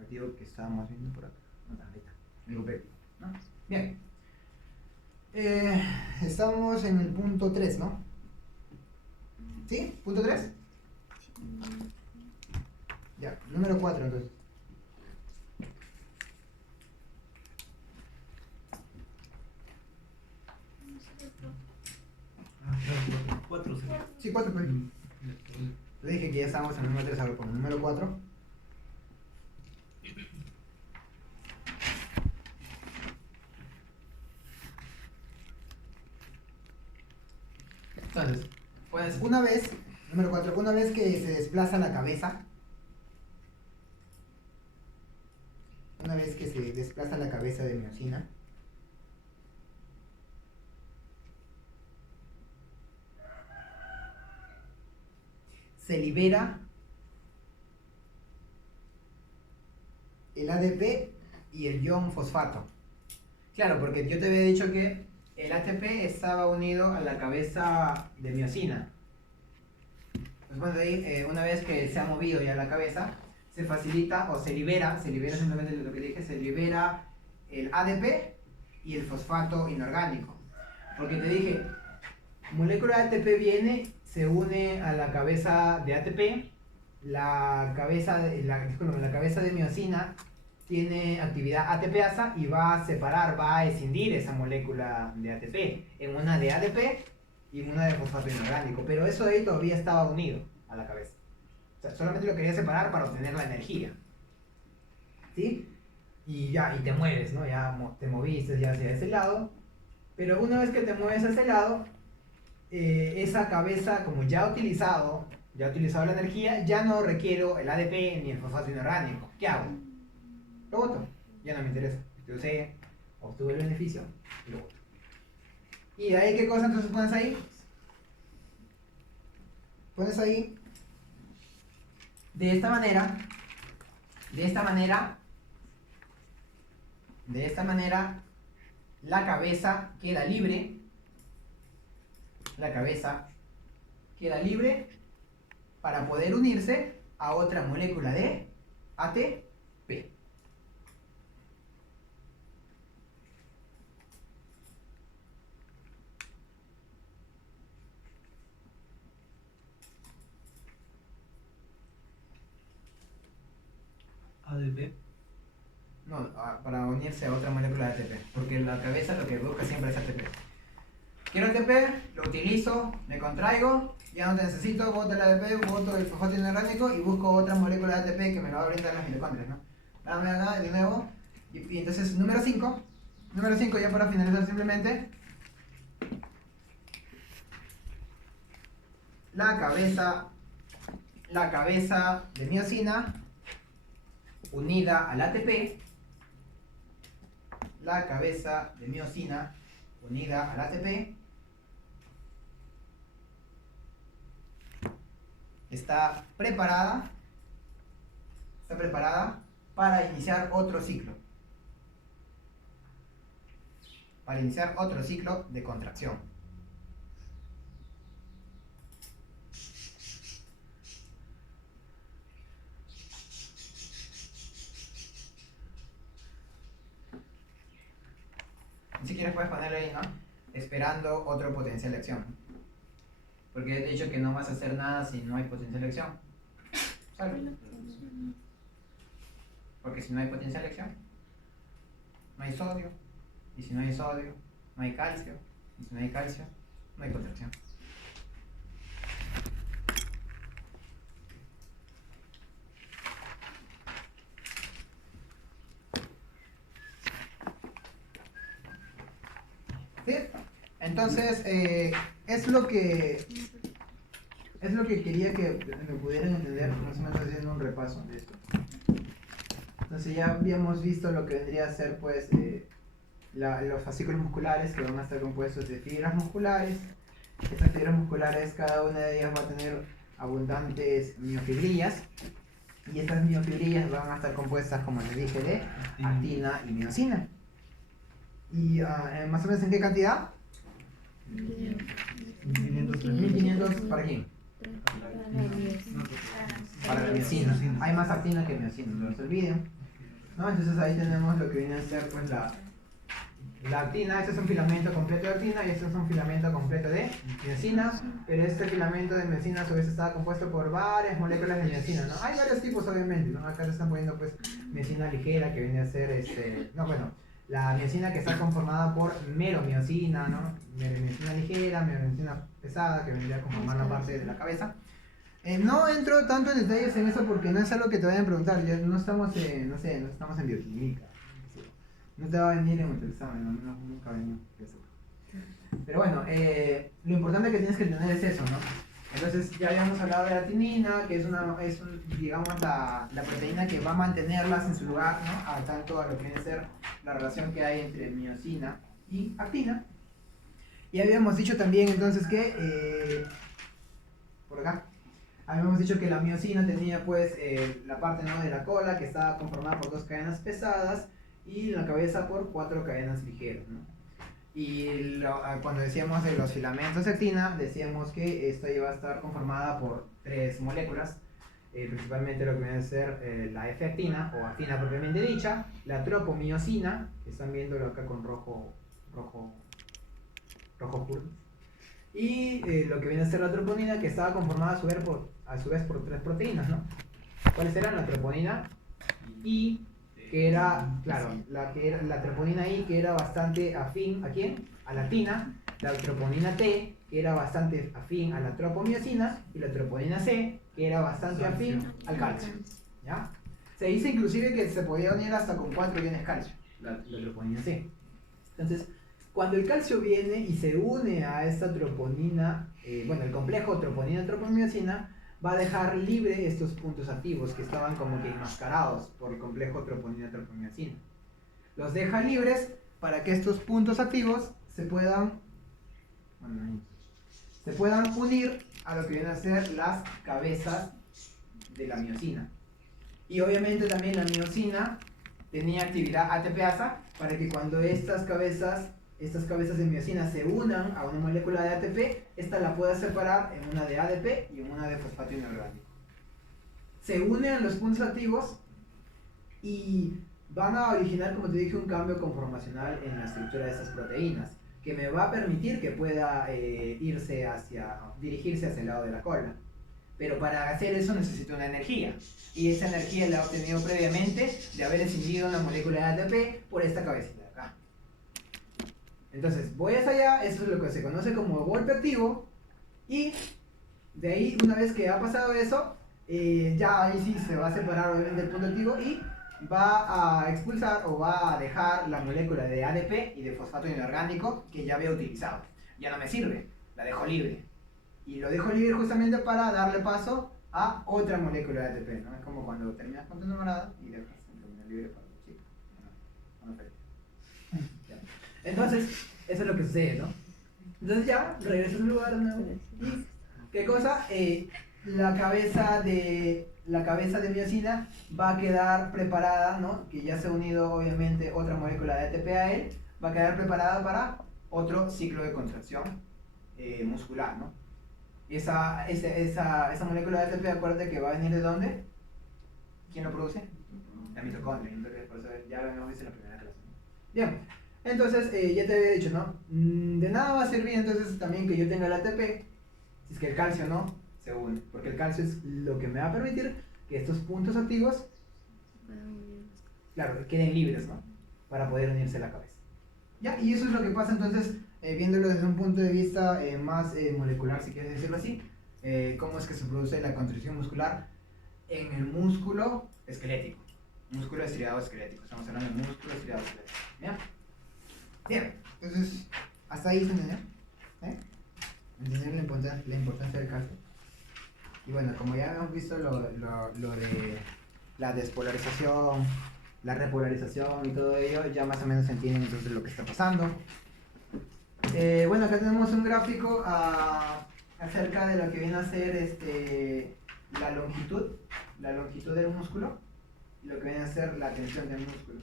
activo que estábamos viendo por acá. No, tableta. El golpe activo, ¿no? Bien. Estamos en el punto 3, ¿no? ¿Sí? ¿Punto 3? Ya, número 4 entonces. Cuatro, sí. Sí, 4 pues. Le dije que ya estábamos en el número 3, ahora por el número 4. Entonces, pues número 4, una vez que se desplaza la cabeza, de miosina, se libera el ADP y el ion fosfato. Claro, porque yo te había dicho que el ATP estaba unido a la cabeza de miosina. Entonces, ahí, una vez que se ha movido ya la cabeza, se facilita o se libera simplemente lo que dije, se libera el ADP y el fosfato inorgánico. Porque te dije, molécula de ATP viene, se une a la cabeza de ATP, la cabeza de miosina tiene actividad ATPasa y va a escindir esa molécula de ATP en una de ADP y en una de fosfato inorgánico, pero eso de ahí todavía estaba unido a la cabeza. O sea, solamente lo quería separar para obtener la energía. ¿Sí? Y te mueves, ¿no? Ya te moviste ya hacia ese lado Pero una vez que te mueves a este lado, esa cabeza, como ya ha utilizado la energía, ya no requiero el ADP ni el fosfato inorgánico. ¿Qué hago? Lo boto. Ya no me interesa. Entonces, obtuve el beneficio y lo boto. ¿Y de ahí qué cosa entonces pones ahí? Pones ahí de esta manera, la cabeza queda libre, para poder unirse a otra molécula de ATP. ADP. No, para unirse a otra molécula de ATP, porque la cabeza lo que busca siempre es ATP. Quiero ATP, lo utilizo, me contraigo, ya no te necesito, boto el ATP, boto el fosfato inorgánico y busco otra molécula de ATP que me lo va a brindar las mitocondrias, ¿no? Dame acá de nuevo, y entonces número 5 ya para finalizar simplemente, la cabeza de miosina unida al ATP, está preparada para iniciar otro ciclo. De contracción. Si quieres puedes ponerle ahí, ¿no? Esperando otro potencial de acción. Porque he dicho que no vas a hacer nada si no hay potencial de acción. ¿Sabes? Porque si no hay potencial de acción, no hay sodio. Y si no hay sodio, no hay calcio. Y si no hay calcio, no hay contracción. ¿Sí? Entonces, es lo que quería que me pudieran entender, más o menos haciendo un repaso de esto. Entonces ya habíamos visto lo que vendría a ser pues los fascículos musculares, que van a estar compuestos de fibras musculares. Estas fibras musculares, cada una de ellas va a tener abundantes miofibrillas, y estas miofibrillas van a estar compuestas, como les dije, de actina y miosina. Y más o menos ¿en qué cantidad? 1500 ¿para quién? Para la miosina. Hay más actina que miosina, no se olviden, ¿no? Entonces ahí tenemos lo que viene a ser pues la actina. Este es un filamento completo de actina y este es un filamento completo de miosina, pero este filamento de miosina a su vez está compuesto por varias moléculas de miosina, ¿no? Hay varios tipos obviamente, ¿no? Acá se están poniendo pues miosina ligera, que viene a ser la miosina que está conformada por meromiosina, ¿no? Meromiosina ligera, meromiosina pesada, que vendría a conformar la parte de la cabeza. No entro tanto en detalles en eso porque no es algo que te vayan a preguntar. Ya no estamos en, no estamos en bioquímica. No te va a venir en el examen, al menos nunca ha venido eso. Pero bueno, lo importante que tienes que tener es eso, ¿no? Entonces ya habíamos hablado de la tinina, que digamos la proteína que va a mantenerlas en su lugar, ¿no? Tanto a lo que viene a ser la relación que hay entre miosina y actina. Y habíamos dicho también entonces que, por acá, habíamos dicho que la miosina tenía pues la parte, ¿no?, de la cola, que estaba conformada por 2 cadenas pesadas y la cabeza por 4 cadenas ligeras, ¿no? Y cuando decíamos de los filamentos de actina, decíamos que esta iba a estar conformada por 3 moléculas, principalmente lo que viene a ser la F-actina o actina propiamente dicha, la tropomiosina, que están viéndolo acá con rojo puro, y lo que viene a ser la troponina, que estaba conformada a su vez por 3 proteínas, ¿no? ¿Cuáles eran? La troponina I, que era, claro, la troponina I, que era bastante afín, ¿a quién? A la actina, la troponina T, que era bastante afín a la tropomiosina, y la troponina C, que era bastante afín al calcio, ¿ya? Se dice inclusive que se podía unir hasta con 4 iones calcio, la troponina C. Entonces, Cuando el calcio viene y se une a esta troponina, el complejo troponina-tropomiosina, va a dejar libre estos puntos activos que estaban como que enmascarados por el complejo troponina-tropomiosina. Los deja libres para que estos puntos activos se puedan unir a lo que vienen a ser las cabezas de la miosina. Y obviamente también la miosina tenía actividad ATPasa para que cuando estas cabezas de miosina se unan a una molécula de ATP, esta la pueda separar en una de ADP y en una de fosfato inorgánico. Se unen los puntos activos y van a originar, como te dije, un cambio conformacional en la estructura de esas proteínas, que me va a permitir que pueda dirigirse hacia el lado de la cola. Pero para hacer eso necesito una energía, y esa energía la he obtenido previamente de haber escindido una molécula de ATP por esta cabecita de acá. Entonces voy hacia allá, eso es lo que se conoce como golpe activo, y de ahí, una vez que ha pasado eso, ya ahí sí se va a separar obviamente el punto activo y va a expulsar o va a dejar la molécula de ADP y de fosfato inorgánico que ya había utilizado. Ya no me sirve, la dejo libre. Y lo dejo libre justamente para darle paso a otra molécula de ATP, ¿no? Es como cuando terminas con tu enamorada y dejas el camino libre para el chico. Entonces, eso es lo que sucede, ¿no? Entonces ya, regreso a su lugar de nuevo. ¿Y qué cosa? La cabeza de miosina va a quedar preparada, ¿no? Que ya se ha unido obviamente otra molécula de ATP a él, va a quedar preparada para otro ciclo de contracción muscular, ¿no? Esa molécula de ATP, acuérdate que va a venir ¿de dónde? ¿Quién lo produce? La mitocondria. Entonces, por eso ya lo habíamos visto en la primera clase. Bien, entonces ya te había dicho, ¿no? De nada va a servir entonces también que yo tenga el ATP, si es que el calcio no se une, porque el calcio es lo que me va a permitir que estos puntos activos, claro, queden libres, ¿no? Para poder unirse a la cabeza. Ya, y eso es lo que pasa entonces, viéndolo desde un punto de vista más molecular, si quieres decirlo así, cómo es que se produce la contracción muscular en el músculo esquelético, músculo estriado esquelético, estamos hablando de músculo estriado esquelético. ¿Bien? Bien, entonces, hasta ahí se entendió, entender la importancia del calcio. Y bueno, como ya hemos visto lo de la despolarización, la repolarización y todo ello, ya más o menos se entienden entonces lo que está pasando. Bueno, acá tenemos un gráfico acerca de lo que viene a ser la longitud del músculo y lo que viene a ser la tensión del músculo,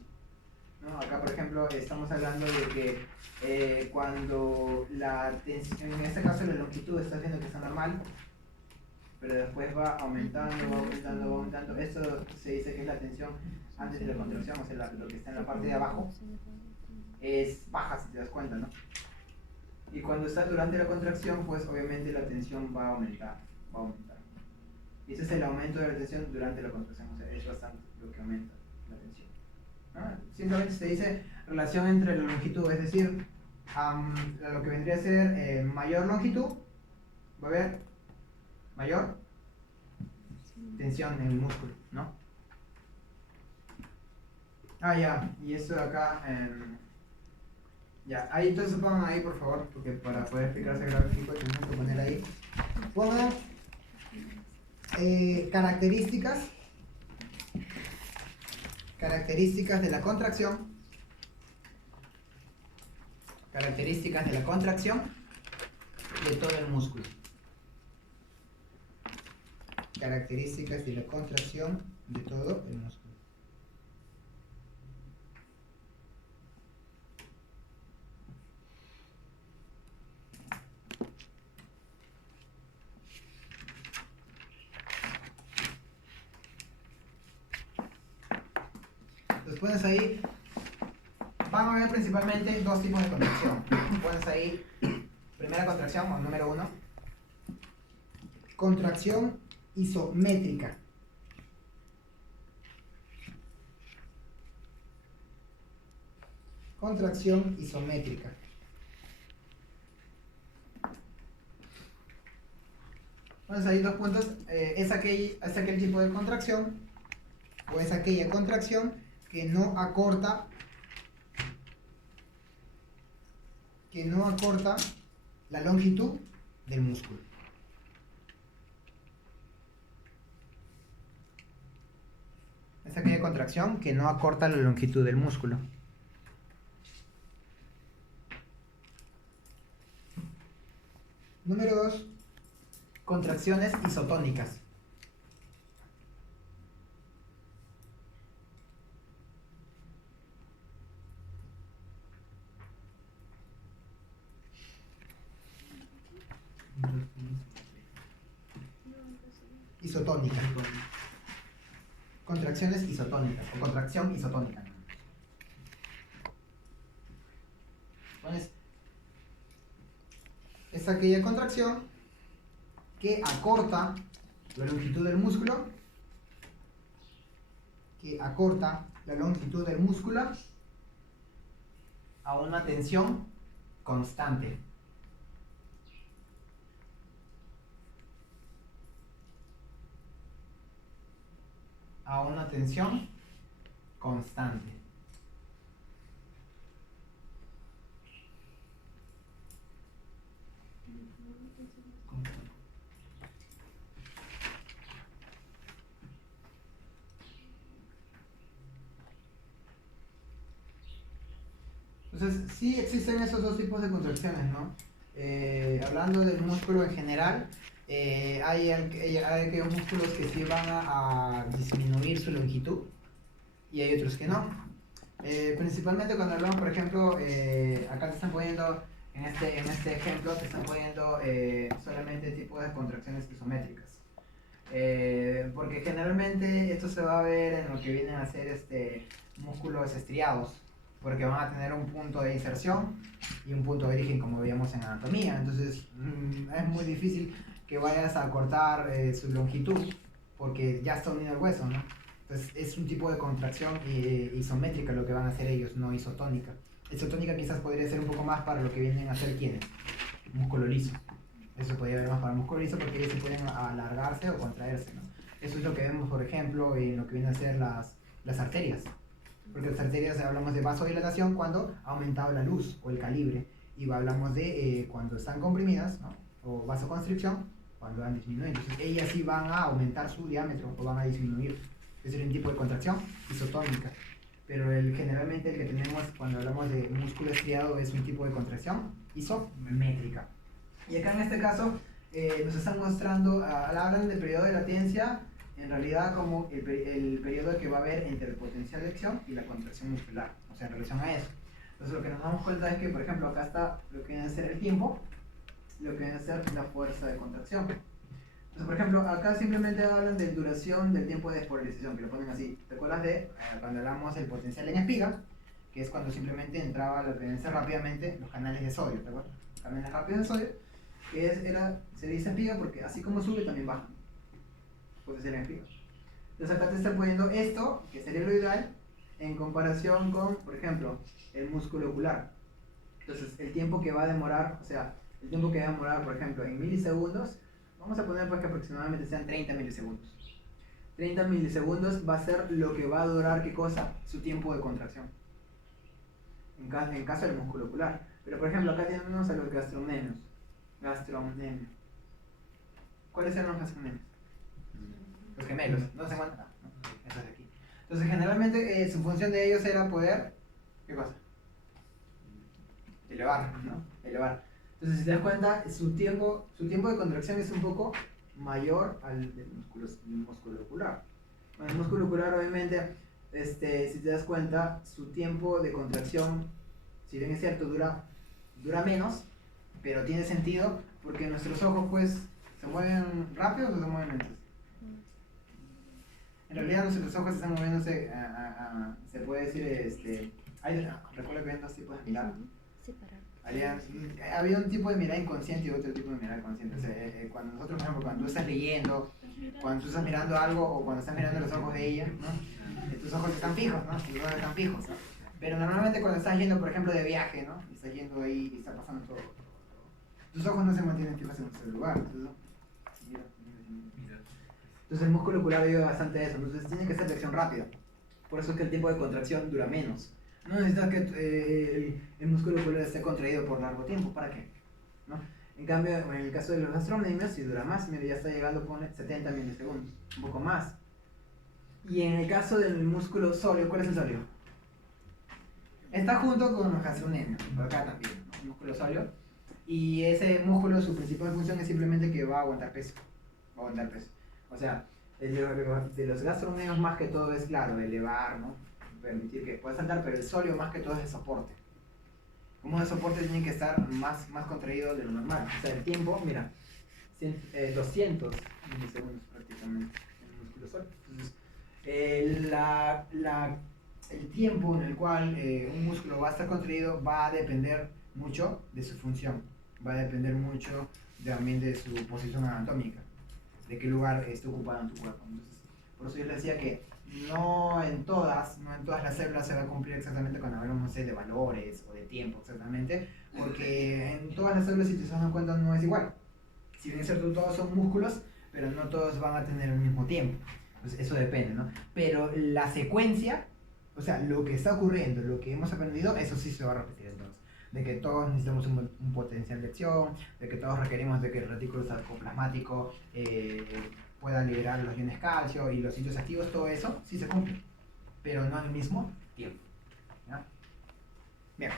¿no? Acá, por ejemplo, estamos hablando de que cuando la tensión, en este caso la longitud está haciendo que está normal, pero después va aumentando. Esto se dice que es la tensión antes de la contracción, o sea, lo que está en la parte de abajo es baja, si te das cuenta, ¿no? Y cuando está durante la contracción, pues obviamente la tensión va a aumentar. Y ese es el aumento de la tensión durante la contracción, o sea, es bastante lo que aumenta la tensión, ¿no? Simplemente se dice relación entre la longitud, es decir, lo que vendría a ser mayor longitud, va a haber mayor tensión en el músculo, ¿no? Ya, y esto de acá, ya, ahí entonces pongan ahí por favor, porque para poder explicarse el gráfico tenemos que poner ahí. Pongan características de la contracción. Características de la contracción de todo el músculo. Características de la contracción de todo el músculo. Los pones ahí. Van a ver principalmente dos tipos de contracción. Pones ahí, primera contracción o número 1. Contracción isométrica. Contracción isométrica. Pones ahí dos puntos. Es aquel tipo de contracción, o es aquella contracción que no acorta que no acorta la longitud del músculo. Es aquella contracción que no acorta la longitud del músculo. Número 2. Contracciones isotónicas. Isotónica. Contracciones isotónicas o contracción isotónica. Entonces, es aquella contracción que acorta la longitud del músculo, a una tensión constante. A una tensión constante. Entonces, sí existen esos dos tipos de contracciones, ¿no? Hablando del músculo en general, hay aquellos músculos que sí van a disminuir su longitud y hay otros que no. Principalmente cuando hablamos, por ejemplo, acá te están poniendo, en este ejemplo, te están poniendo solamente tipos de contracciones isométricas. Porque generalmente esto se va a ver en lo que vienen a ser músculos estriados, porque van a tener un punto de inserción y un punto de origen, como veíamos en anatomía. Entonces es muy difícil que vayas a cortar su longitud porque ya está unido el hueso, ¿no? Entonces es un tipo de contracción isométrica lo que van a hacer ellos, no isotónica. Isotónica quizás podría ser un poco más para lo que vienen a hacer quienes, músculo liso. Eso podría haber más para el músculo liso porque ellos se pueden alargarse o contraerse, ¿no? Eso es lo que vemos, por ejemplo, en lo que vienen a ser las arterias. Porque las arterias hablamos de vasodilatación cuando ha aumentado la luz o el calibre, y hablamos de cuando están comprimidas, ¿no? O vasoconstricción cuando han disminuido. Entonces ellas sí van a aumentar su diámetro o van a disminuir. Es un tipo de contracción isotónica. Pero generalmente el que tenemos cuando hablamos de músculo estriado es un tipo de contracción isométrica. Y acá en este caso nos están mostrando, hablan del periodo de latencia, en realidad como el periodo que va a haber entre el potencial de acción y la contracción muscular, o sea, en relación a eso. Entonces lo que nos damos cuenta es que, por ejemplo, acá está lo que viene a ser el tiempo, lo que viene a ser la fuerza de contracción. Entonces, por ejemplo, acá simplemente hablan de duración del tiempo de despolarización, que lo ponen así. ¿Te acuerdas de cuando hablamos del potencial en espiga? Que es cuando simplemente entraba lo que viene a ser rápidamente los canales de sodio, ¿te acuerdas? Canales rápidos de sodio, que se dice espiga porque así como sube también baja. Potencial en espiga. Entonces acá te está poniendo esto, que sería lo ideal, en comparación con, por ejemplo, el músculo ocular. Entonces el tiempo que va a demorar, o sea, el tiempo que va a demorar, por ejemplo, en milisegundos, vamos a poner pues que aproximadamente sean 30 milisegundos. 30 milisegundos va a ser lo que va a durar, ¿qué cosa? Su tiempo de contracción. En caso del músculo ocular. Pero por ejemplo, acá tenemos a los gastrocnemios. Gastrocnemio. ¿Cuáles eran los gastrocnemios? Los gemelos, no se cuenta. Eso es aquí. Entonces, generalmente su función de ellos era poder, ¿qué cosa? Elevar, ¿no? Elevar. Entonces, si te das cuenta, su tiempo de contracción es un poco mayor al del músculo ocular. Bueno, el músculo ocular, obviamente, si te das cuenta, su tiempo de contracción, si bien es cierto, dura menos, pero tiene sentido porque nuestros ojos, pues, ¿se mueven rápido o se mueven lentos? En realidad nuestros ojos están moviéndose, se puede decir, recuerdo que había dos tipos de mirada. Había un tipo de mirada inconsciente y otro tipo de mirada consciente. O sea, cuando nosotros, por ejemplo, cuando tú estás leyendo, cuando tú estás mirando algo o cuando estás mirando los ojos de ella, ¿no? Tus ojos están fijos, ¿no? Tus ojos están fijos, ¿no? Pero normalmente cuando estás yendo, por ejemplo, de viaje, ¿no? Y estás yendo ahí y está pasando todo. Tus ojos no se mantienen fijos en un solo lugar. Entonces el músculo ocular ayuda bastante a eso, entonces tiene que ser reacción rápida. Por eso es que el tiempo de contracción dura menos. No necesitas que el músculo ocular esté contraído por largo tiempo, ¿para qué? ¿No? En cambio, en el caso de los gastrocnemios, si dura más, mira, ya está llegando con 70 milisegundos, un poco más. Y en el caso del músculo sóleo, ¿cuál es el sóleo? Está junto con los gastrocnemios, por acá también, ¿no? El músculo sóleo. Y ese músculo, su principal función es simplemente que va a aguantar peso. Va a aguantar peso. O sea, de los gastrocnemios más que todo es, claro, elevar, ¿no? Permitir que pueda saltar, pero el sóleo más que todo es de soporte. Como de soporte tiene que estar más contraído de lo normal. O sea, el tiempo, mira, 200 milisegundos prácticamente en el músculo sóleo. Entonces, el tiempo en el cual un músculo va a estar contraído va a depender mucho de su función, va a depender mucho también de su posición anatómica, de qué lugar está ocupado en tu cuerpo. Entonces, por eso yo les decía que no en todas las células se va a cumplir exactamente cuando hablamos, no sé, de valores o de tiempo exactamente, porque en todas las células, si te das cuenta, no es igual. Si bien es cierto, todos son músculos, pero no todos van a tener el mismo tiempo. Entonces, eso depende, ¿no? Pero la secuencia, o sea, lo que está ocurriendo, lo que hemos aprendido, eso sí se va a repetir entonces. De que todos necesitamos un potencial de acción, de que todos requerimos de que el retículo sarcoplasmático pueda liberar los iones calcio y los sitios activos, todo eso sí se cumple, pero no al mismo tiempo. ¿Ya? Bien.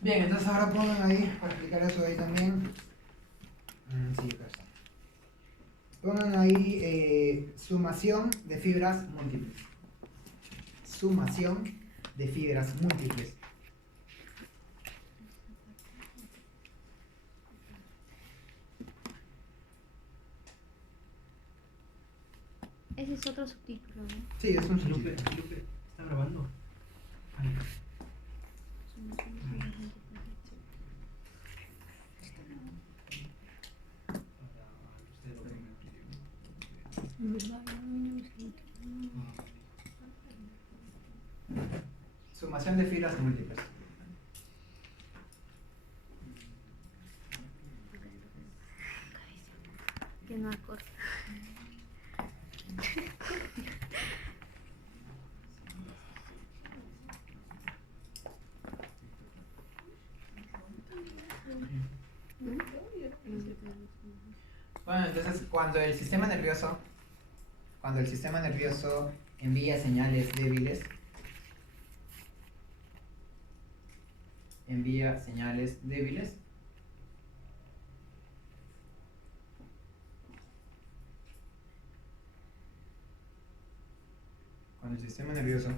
Bien, entonces ahora pongan ahí, para explicar eso ahí también. Sí, acá está. Pongan ahí sumación de fibras múltiples. Sumación de fibras múltiples. Ese es otro subtítulo, ¿no? Sí, es un Lupe, subtítulo. Lupe, ¿está grabando? Ay, Sumación de fibras múltiples. Que no acorta. Bueno, entonces cuando el sistema nervioso envía señales débiles, cuando el sistema nervioso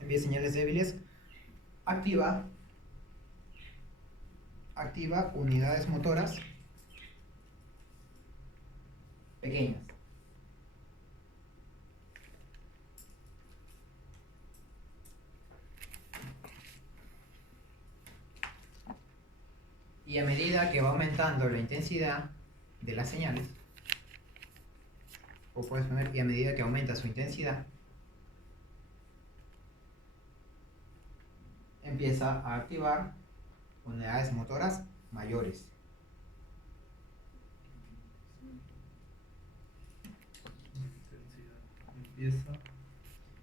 envía señales débiles, activa unidades motoras pequeñas. Y a medida que va aumentando la intensidad de las señales, o puedes poner, y a medida que aumenta su intensidad, empieza a activar unidades motoras mayores.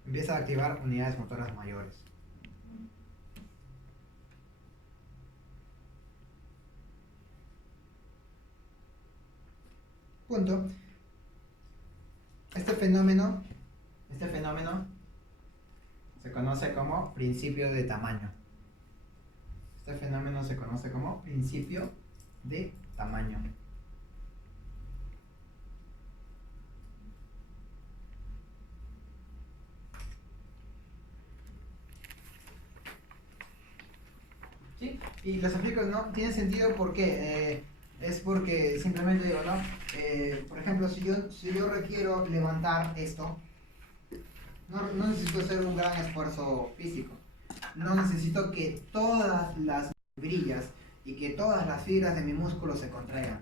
Empieza a activar unidades motoras mayores. Punto. Este fenómeno se conoce como principio de tamaño. Este fenómeno se conoce como principio de tamaño. ¿Sí? Y los explico, ¿no? Tiene sentido porque es porque simplemente digo, ¿no? Por ejemplo, si yo requiero levantar esto, no necesito hacer un gran esfuerzo físico. No necesito que todas las brillas y que todas las fibras de mi músculo se contraigan.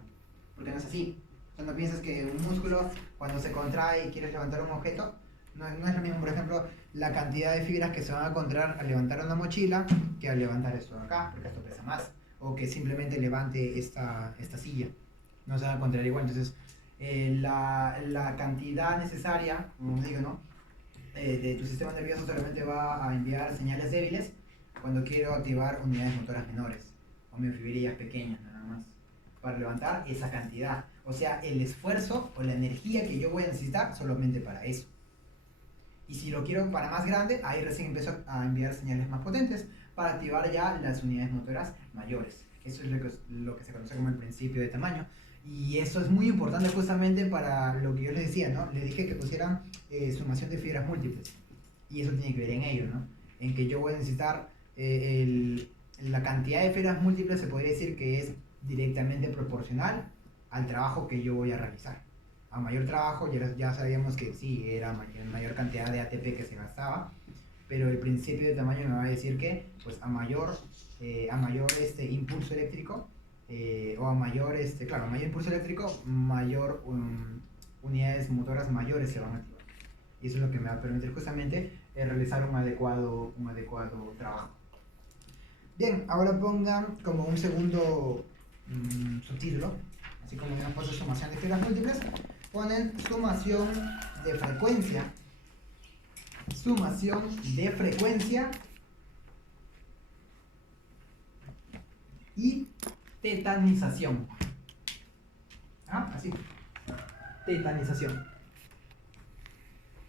Porque no es así. O sea, no piensas que un músculo, cuando se contrae y quieres levantar un objeto, no es lo mismo, por ejemplo, la cantidad de fibras que se van a contraer al levantar una mochila que al levantar esto de acá, porque esto pesa más. O que simplemente levante esta silla. No se van a contraer igual. Entonces, la cantidad necesaria, como digo, ¿no? De tu sistema nervioso solamente va a enviar señales débiles cuando quiero activar unidades motoras menores o miofibrillas pequeñas nada más para levantar esa cantidad. O sea, el esfuerzo o la energía que yo voy a necesitar solamente para eso. Y si lo quiero para más grande, ahí recién empiezo a enviar señales más potentes para activar ya las unidades motoras mayores. Eso es lo que se conoce como el principio de tamaño. Y eso es muy importante justamente para lo que yo les decía, ¿no? Les dije que pusieran sumación de fibras múltiples. Y eso tiene que ver en ello, ¿no? En que yo voy a necesitar la cantidad de fibras múltiples, se podría decir que es directamente proporcional al trabajo que yo voy a realizar. A mayor trabajo, ya sabíamos que sí, era mayor cantidad de ATP que se gastaba, pero el principio de tamaño me va a decir que pues a mayor impulso eléctrico, o a mayor, claro, mayor impulso eléctrico, mayor unidades motoras mayores se van a activar. Y eso es lo que me va a permitir justamente realizar un adecuado trabajo. Bien, ahora pongan como un segundo subtítulo, así como hemos puesto sumación de fibras múltiples, ponen sumación de frecuencia y tetanización. Así. Tetanización.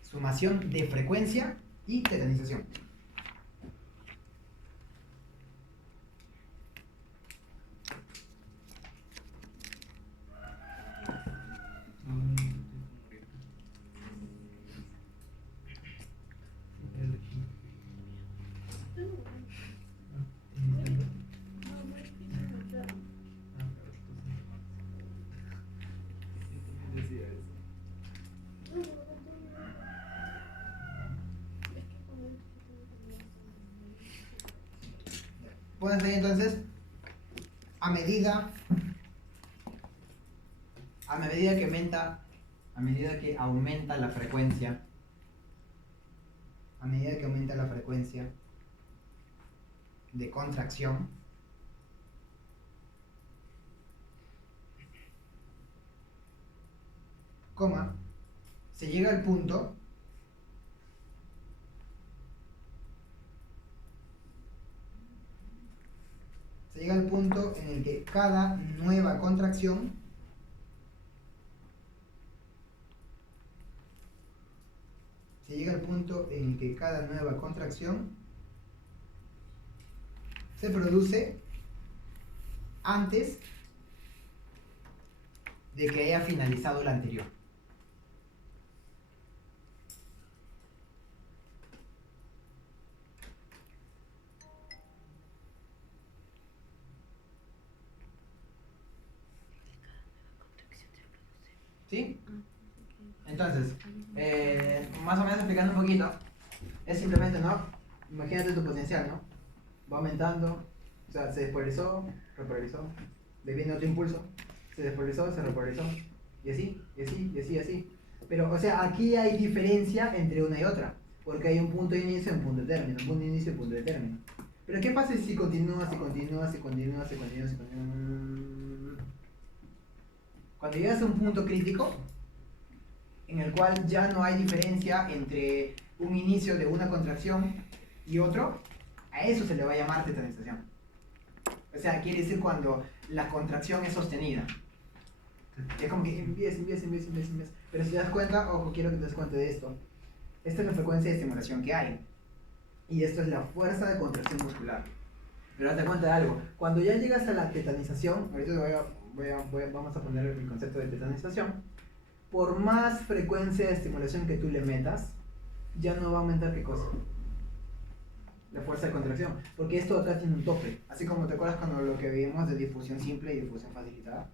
Sumación de frecuencia y tetanización. Pueden ser entonces, a medida que aumenta la frecuencia, de contracción, se llega al punto en el que cada nueva contracción se produce antes de que haya finalizado la anterior. ¿Sí? Entonces, más o menos explicando un poquito, es simplemente, ¿no? Imagínate tu potencial, ¿no? Va aumentando, o sea, se despolarizó, repolarizó, le viene otro impulso, se despolarizó, se repolarizó, y así, y así, y así, y así. Pero, o sea, aquí hay diferencia entre una y otra, porque hay un punto de inicio y un punto de término, un punto de inicio y un punto de término. Pero, ¿qué pasa si continúas, si continúas, si continúas, si continúas, si continúas? Cuando llegas a un punto crítico, en el cual ya no hay diferencia entre un inicio de una contracción y otro, a eso se le va a llamar tetanización. O sea, quiere decir cuando la contracción es sostenida. Es como que empieza. Pero si te das cuenta, ojo, quiero que te des cuenta de esto. Esta es la frecuencia de estimulación que hay. Y esto es la fuerza de contracción muscular. Pero date cuenta de algo. Cuando ya llegas a la tetanización, ahorita vamos a poner el concepto de tetanización. Por más frecuencia de estimulación que tú le metas, ya no va a aumentar ¿qué cosa? La fuerza de contracción. Porque esto acá tiene un tope. Así como te acuerdas cuando lo que vimos de difusión simple y difusión facilitada.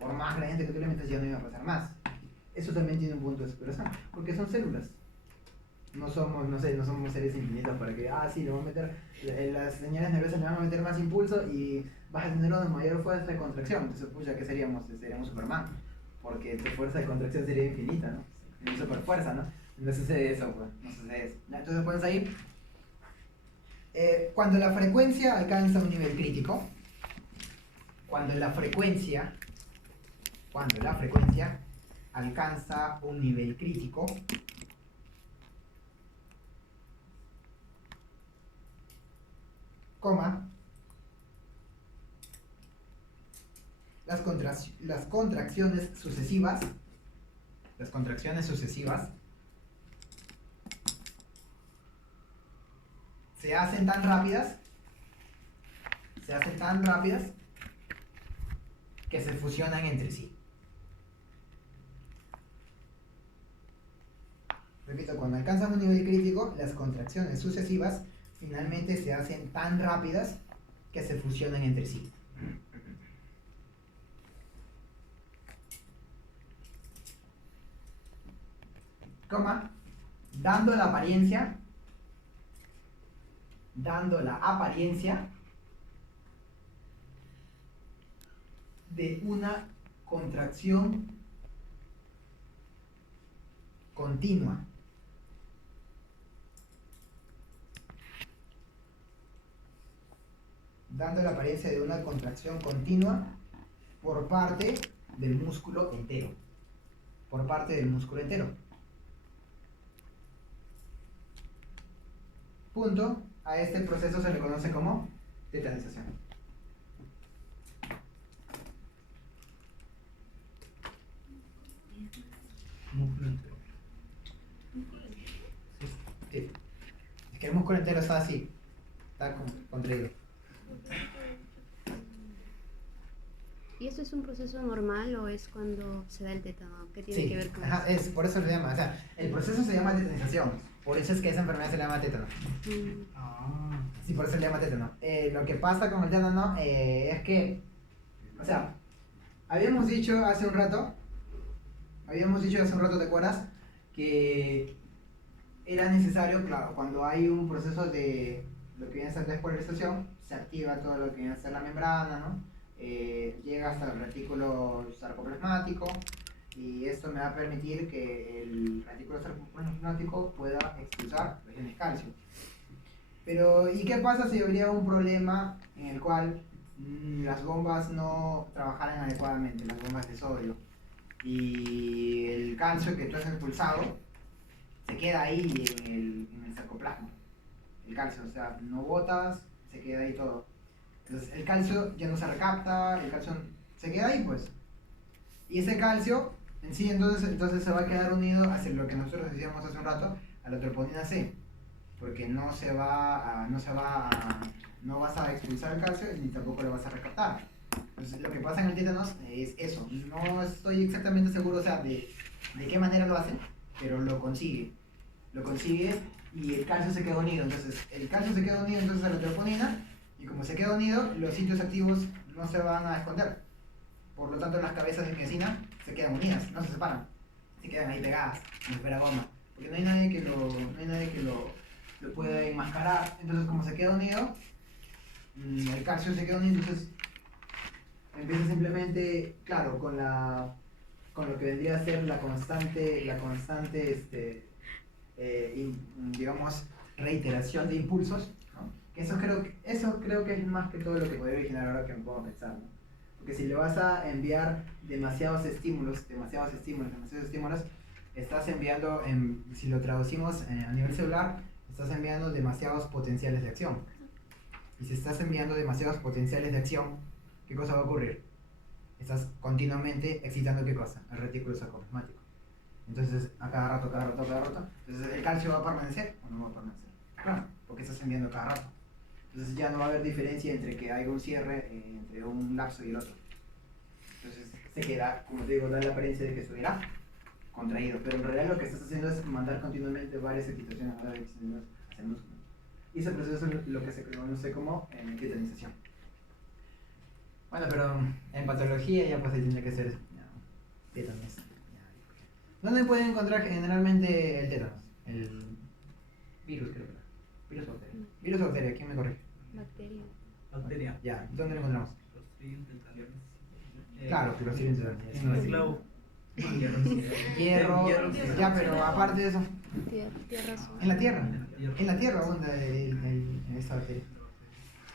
Por más gradiente que tú le metas ya no iba a pasar más. Eso también tiene un punto de superación. Porque son células. No somos seres infinitos para que, sí, le vamos a meter, las señales nerviosas le van a meter más impulso y vas a tener una mayor fuerza de contracción. Entonces, pucha, ¿qué seríamos? Seríamos Superman. Porque tu fuerza de contracción sería infinita, ¿no? Una super fuerza, ¿no? No sucede eso, pues. No sucede eso. Entonces, puedes ir. Cuando la frecuencia alcanza un nivel crítico, cuando la frecuencia alcanza un nivel crítico, coma, las contracciones sucesivas se hacen tan rápidas que se fusionan entre sí. Repito, cuando alcanzan un nivel crítico, las contracciones sucesivas finalmente se hacen tan rápidas que se fusionan entre sí. Coma, dando la apariencia de una contracción continua. Dando la apariencia de una contracción continua por parte del músculo entero. Punto. A este proceso se le conoce como tetanización. Músculo entero. Sí. Es que el músculo entero está así. Está contraído. ¿Y eso es un proceso normal o es cuando se da el tétano? ¿Qué tiene que ver con ajá, eso? por eso se llama. O sea, el proceso se llama tetanización. Por eso es que esa enfermedad se llama tétano. Sí, por eso se llama tétano. Lo que pasa con el tétano es que, o sea, habíamos dicho hace un rato, ¿te acuerdas? Que era necesario, claro, cuando hay un proceso de lo que viene a ser despolarización, se activa todo lo que viene a ser la membrana, ¿no? Llega hasta el retículo sarcoplasmático y esto me va a permitir que el retículo sarcoplasmático pueda expulsar los iones calcio. Pero, ¿y qué pasa si habría un problema en el cual las bombas no trabajaran adecuadamente, las bombas de sodio? Y el calcio que tú has expulsado se queda ahí en el sarcoplasma. El calcio, o sea, no botas, se queda ahí todo. Entonces el calcio ya no se recapta, el calcio se queda ahí pues. Y ese calcio en sí entonces se va a quedar unido hacia lo que nosotros decíamos hace un rato, a la troponina C. Porque no vas a expulsar el calcio ni tampoco lo vas a recaptar. Entonces lo que pasa en el tétanos es eso. No estoy exactamente seguro, o sea, de qué manera lo hacen, pero lo consigue. Y el calcio se queda unido. Entonces el calcio se queda unido entonces a la troponina. Y como se queda unido, los sitios activos no se van a esconder. Por lo tanto, las cabezas de miosina se quedan unidas, no se separan. Se quedan ahí pegadas, como si fuera goma. Porque no hay nadie que lo pueda enmascarar. Entonces, como se queda unido, el calcio se queda unido, entonces empieza simplemente, claro, con lo que vendría a ser la constante digamos, reiteración de impulsos. Eso creo que es más que todo lo que podría originar ahora que me puedo pensar, ¿no? Porque si le vas a enviar demasiados estímulos, estás enviando, si lo traducimos a nivel celular, estás enviando demasiados potenciales de acción. Y si estás enviando demasiados potenciales de acción, ¿qué cosa va a ocurrir? Estás continuamente excitando ¿qué cosa? El retículo sarcoplasmático. Entonces, a cada rato. Entonces, ¿el calcio va a permanecer o no va a permanecer? Claro, porque estás enviando cada rato. Entonces ya no va a haber diferencia entre que haya un cierre entre un lapso y el otro. Entonces se queda, como te digo, da la apariencia de que estuviera contraído, pero en realidad lo que estás haciendo es mandar continuamente varias excitaciones hacia el músculo. Y ese proceso es lo que se conoce como tetanización. Bueno, pero en patología ya pues ahí tendría que ser tétanos. ¿Dónde pueden encontrar generalmente el tétanos? El virus, creo que. ¿Virus o bacteria? Virus o bacteria, ¿quién me corrige? Bacteria. Ya, ¿dónde lo encontramos? Clostridium tetragonal. Claro, Clostridium tetragonal. Esclavo. Hierro, ya, pero aparte de eso, Tierra azul. en la tierra abunda esta bacteria.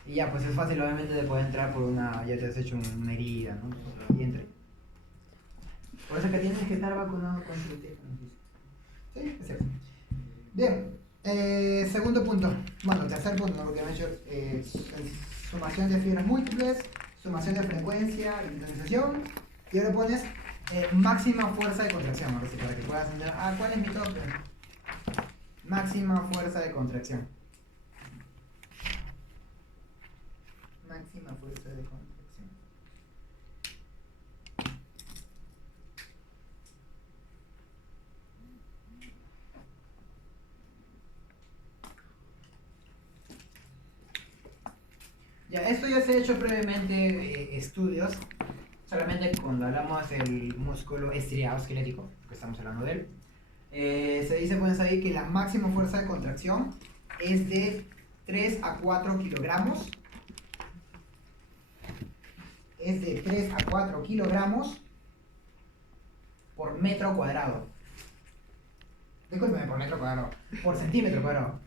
Y ya, pues es fácil obviamente de poder entrar por ya te has hecho una herida, ¿no? Y entre. Por eso que tienes que estar vacunado con tu tétano. Sí, es cierto. Bien, segundo punto. Bueno, tercer punto, ¿no? Porque me he hecho sumación de fibras múltiples, sumación de frecuencia, intensización. Y ahora pones máxima fuerza de contracción, ahora sí, para que puedas entender. ¿Cuál es mi tope? Máxima fuerza de contracción. Máxima fuerza de contracción. Ya, esto ya se ha hecho previamente estudios, solamente cuando hablamos del músculo estriado esquelético, que estamos hablando de él. Se dice, pues ahí, que la máxima fuerza de contracción es de 3 a 4 kilogramos. Es de 3 a 4 kilogramos por metro cuadrado. Discúlpeme, por metro cuadrado, por centímetro cuadrado.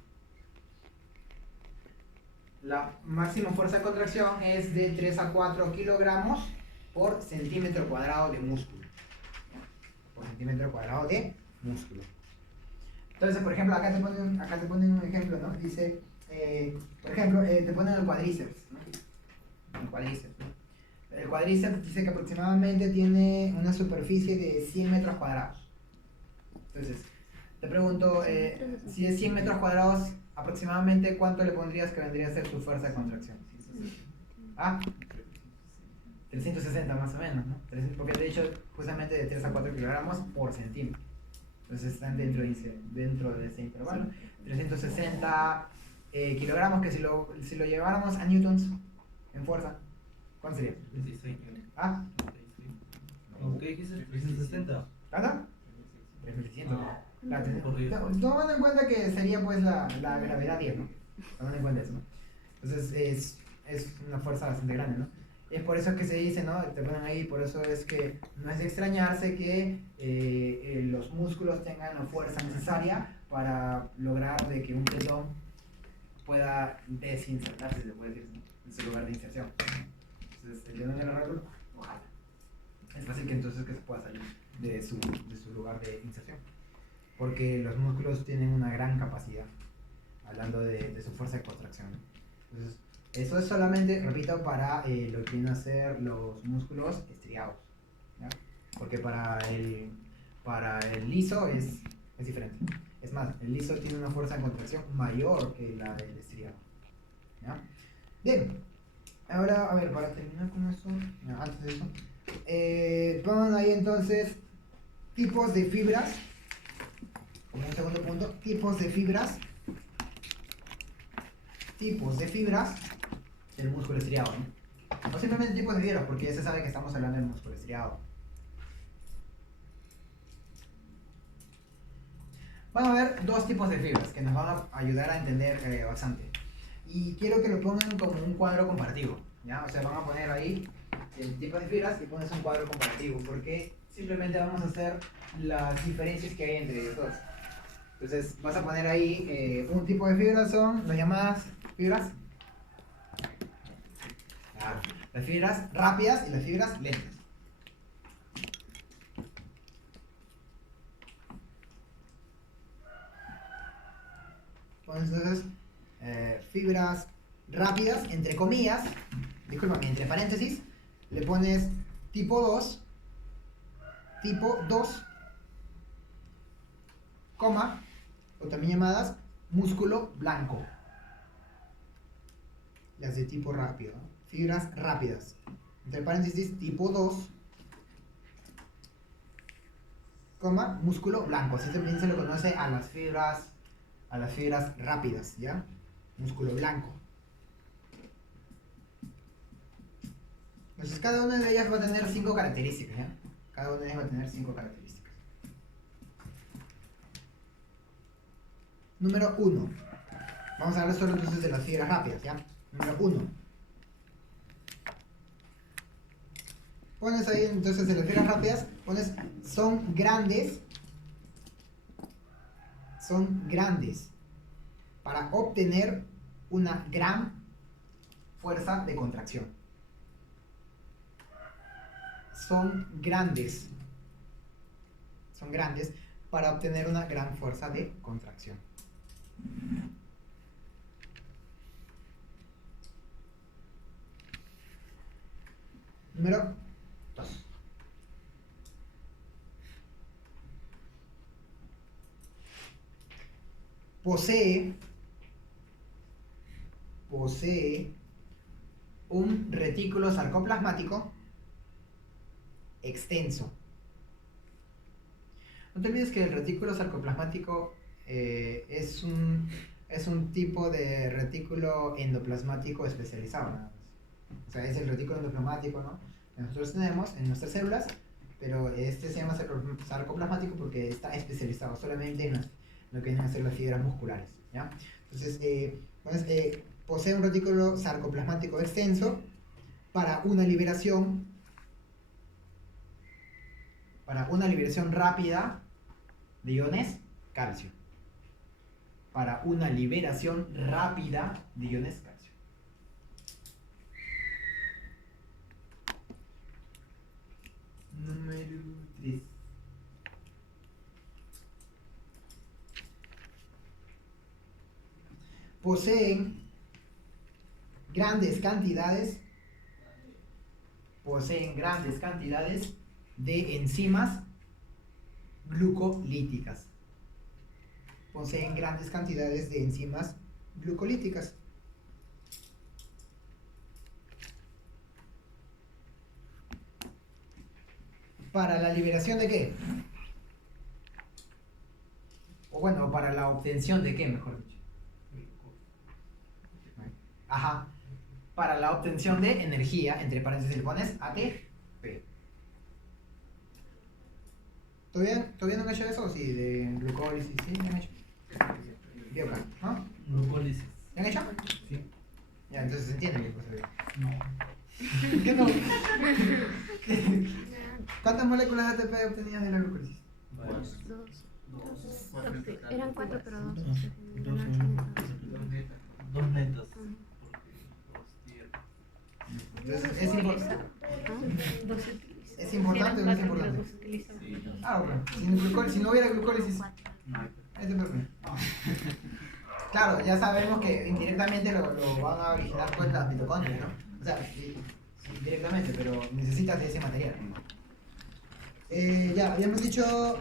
La máxima fuerza de contracción es de 3 a 4 kilogramos por centímetro cuadrado de músculo. Por centímetro cuadrado de músculo. Entonces, por ejemplo, acá te ponen un ejemplo, ¿no? Dice, por ejemplo, te ponen el cuádriceps, ¿no? El cuádriceps, ¿no? El cuádriceps dice que aproximadamente tiene una superficie de 100 metros cuadrados. Entonces, te pregunto, si es 100 metros cuadrados, aproximadamente ¿cuánto le pondrías que vendría a ser tu fuerza de contracción? ¿Ah? 360 más o menos, ¿no? Porque te he dicho justamente de 3 a 4 kilogramos por centímetro. Entonces están dentro de ese intervalo. 360 kilogramos, que si lo lleváramos a newtons en fuerza, ¿cuánto sería? 26. ¿Ah? ¿Qué dijiste? 360. ¿Cuánto? 3600. Claro, Corrido. tomando en cuenta que sería pues la gravedad 10, ¿no? Tomando en cuenta eso, ¿no? Entonces es una fuerza bastante grande, ¿no? Es por eso que se dice, ¿no? Te ponen ahí, por eso es que no es de extrañarse que los músculos tengan la fuerza necesaria para lograr de que un tendón pueda desinsertarse, se puede decir, ¿no? En su lugar de inserción. Entonces, el tendón de la rótula, ojalá. Es fácil que entonces que se pueda salir de su lugar de inserción. Porque los músculos tienen una gran capacidad, hablando de su fuerza de contracción. Entonces, eso es solamente, repito, para lo que vienen a ser los músculos estriados, ¿ya? Porque para el liso es diferente. Es más, el liso tiene una fuerza de contracción mayor que la del estriado, ¿ya? Bien, ahora, a ver, para terminar con eso, antes de eso, pongan ahí entonces tipos de fibras. Como un segundo punto, tipos de fibras del músculo estriado, ¿no? No simplemente tipos de fibras, porque ya se sabe que estamos hablando del músculo estriado. Van a haber dos tipos de fibras que nos van a ayudar a entender bastante. Y quiero que lo pongan como un cuadro comparativo, ¿ya? O sea, van a poner ahí el tipo de fibras y pones un cuadro comparativo, porque simplemente vamos a hacer las diferencias que hay entre ellos dos. Entonces vas a poner ahí un tipo de fibras, son las llamadas fibras, las fibras rápidas y las fibras lentas. Entonces, fibras rápidas, entre comillas, discúlpame, entre paréntesis, le pones tipo 2, coma, o también llamadas músculo blanco. Las de tipo rápido, ¿no? Fibras rápidas. Entre paréntesis, tipo 2, coma, músculo blanco. Así también se le conoce a las fibras rápidas, ¿ya? Músculo blanco. Entonces cada una de ellas va a tener 5 características, ¿ya? Cada una de ellas va a tener 5 características. Número 1. Vamos a hablar solo entonces de las fibras rápidas, ¿ya? Número 1. Pones ahí entonces de las fibras rápidas, pones son grandes para obtener una gran fuerza de contracción. Son grandes son grandes, para obtener una gran fuerza de contracción. Número 2. Posee un retículo sarcoplasmático extenso. No te olvides que el retículo sarcoplasmático es un tipo de retículo endoplasmático especializado, nada más. O sea, es el retículo endoplasmático, ¿no?, que nosotros tenemos en nuestras células, pero este se llama sarcoplasmático porque está especializado solamente en lo que vienen a ser las fibras musculares, ¿ya? Entonces, posee un retículo sarcoplasmático extenso para una liberación rápida de iones calcio. Para una liberación rápida de iones calcio. Número 3. Poseen grandes cantidades de enzimas glucolíticas. Poseen grandes cantidades de enzimas glucolíticas. ¿Para la liberación de qué? O bueno, para la obtención de qué, mejor dicho. Ajá. Para la obtención de energía, entre paréntesis le pones ATP. ¿Todavía no han hecho eso? Sí, de glucólisis, ¿sí? ¿Ya han hecho? Biocan, ¿no? Glucólisis. ¿Ya han hecho? Sí. Ya, entonces se entiende mi cosa. No. ¿Qué no? ¿Cuántas moléculas de ATP obtenías de la glucólisis? Dos. Eran 4, pero 2. Dos netas. Entonces, ¿es importante? ¿Es importante o no es importante? Ah, bueno. Si no hubiera glucólisis, ahí se pierde. Claro, ya sabemos que indirectamente lo van a originar pues las mitocondrias, ¿no? O sea, sí, directamente, pero necesitas de ese material. Ya, habíamos dicho...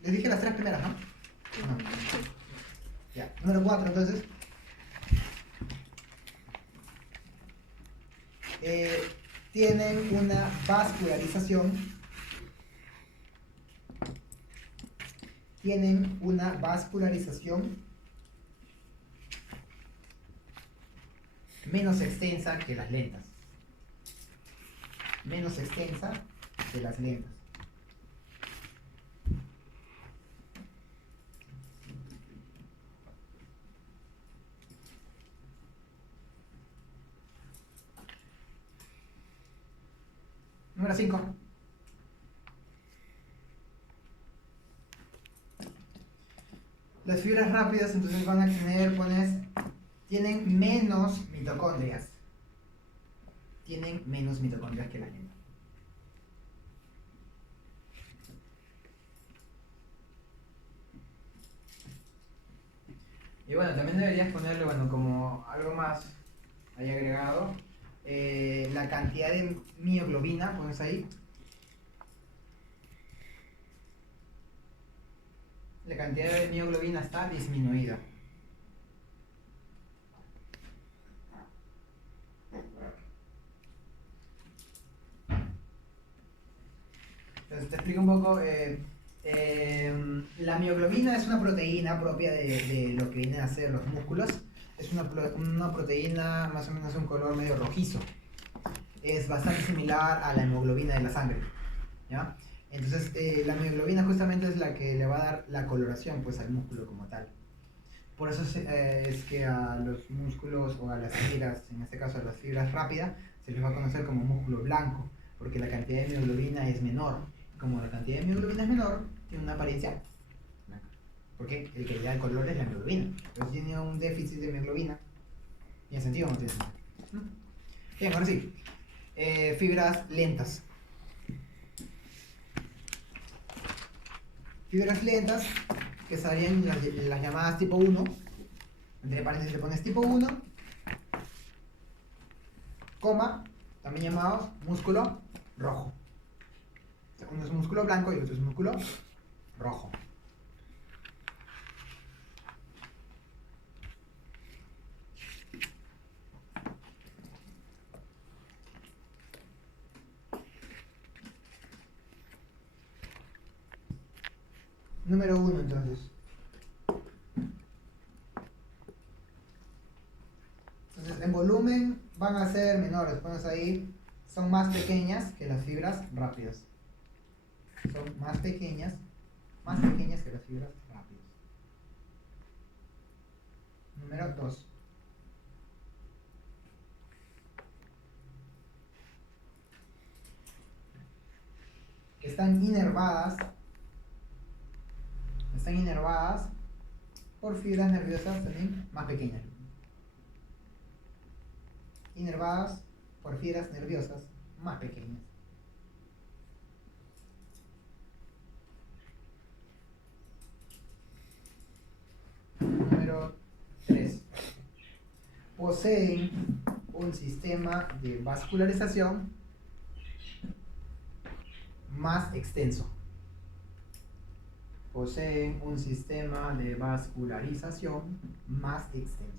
les dije las 3 primeras, ¿no? No. Ya, número 4 entonces. Tienen una vascularización. Menos extensa que las lentas. Menos extensa que las lentas. Número 5. Las fibras rápidas entonces van a tener, tienen menos mitocondrias. Tienen menos mitocondrias que las lentas. Y bueno, también deberías ponerle, como algo más ahí agregado, la cantidad de mioglobina, pones ahí. La cantidad de mioglobina está disminuida. Entonces te explico un poco. La mioglobina es una proteína propia de lo que vienen a ser los músculos. Es una proteína más o menos de un color medio rojizo. Es bastante similar a la hemoglobina de la sangre, ¿ya? Entonces la mioglobina justamente es la que le va a dar la coloración pues al músculo como tal. Por eso es que a los músculos o a las fibras, en este caso a las fibras rápidas, se les va a conocer como músculo blanco, porque la cantidad de mioglobina es menor. Como la cantidad de mioglobina es menor, tiene una apariencia blanca. Porque el que le da el color es la mioglobina. Entonces tiene un déficit de mioglobina. ¿Tiene sentido o no tiene sentido? Bien, ahora sí. Fibras lentas. Fibras lentas, que serían las llamadas tipo 1. Entre paréntesis le pones tipo 1, coma, también llamados músculo rojo. O sea, uno es músculo blanco y otro es músculo rojo. Número 1 entonces. Entonces en volumen van a ser menores, pones ahí, son más pequeñas que las fibras rápidas. Son más pequeñas que las fibras rápidas. Número 2. Están inervadas por fibras nerviosas también más pequeñas. Inervadas por fibras nerviosas más pequeñas. Número 3. Poseen un sistema de vascularización más extenso. Poseen un sistema de vascularización más extenso.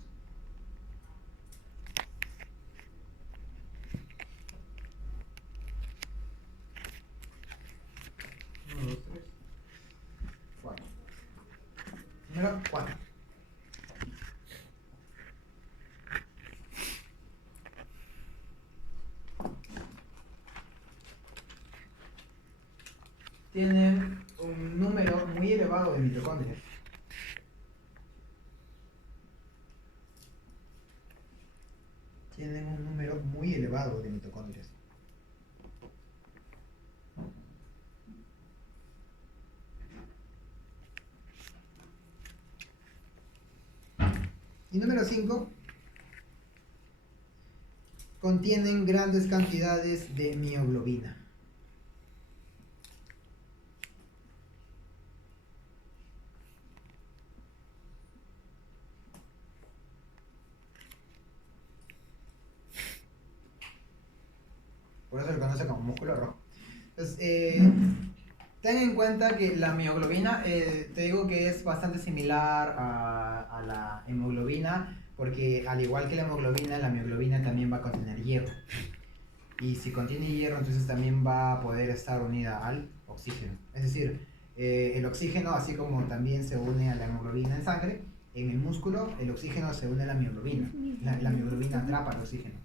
1, 2, 3. 4. Número 4. Tienen un número muy elevado de mitocondrias. Tienen un número muy elevado de mitocondrias. Y número 5. Contienen grandes cantidades de mioglobina. Por eso se conoce como músculo rojo. Entonces, ten en cuenta que la mioglobina, te digo que es bastante similar a la hemoglobina, porque al igual que la hemoglobina, la mioglobina también va a contener hierro. Y si contiene hierro, entonces también va a poder estar unida al oxígeno. Es decir, el oxígeno, así como también se une a la hemoglobina en sangre, en el músculo el oxígeno se une a la mioglobina. La mioglobina atrapa el oxígeno.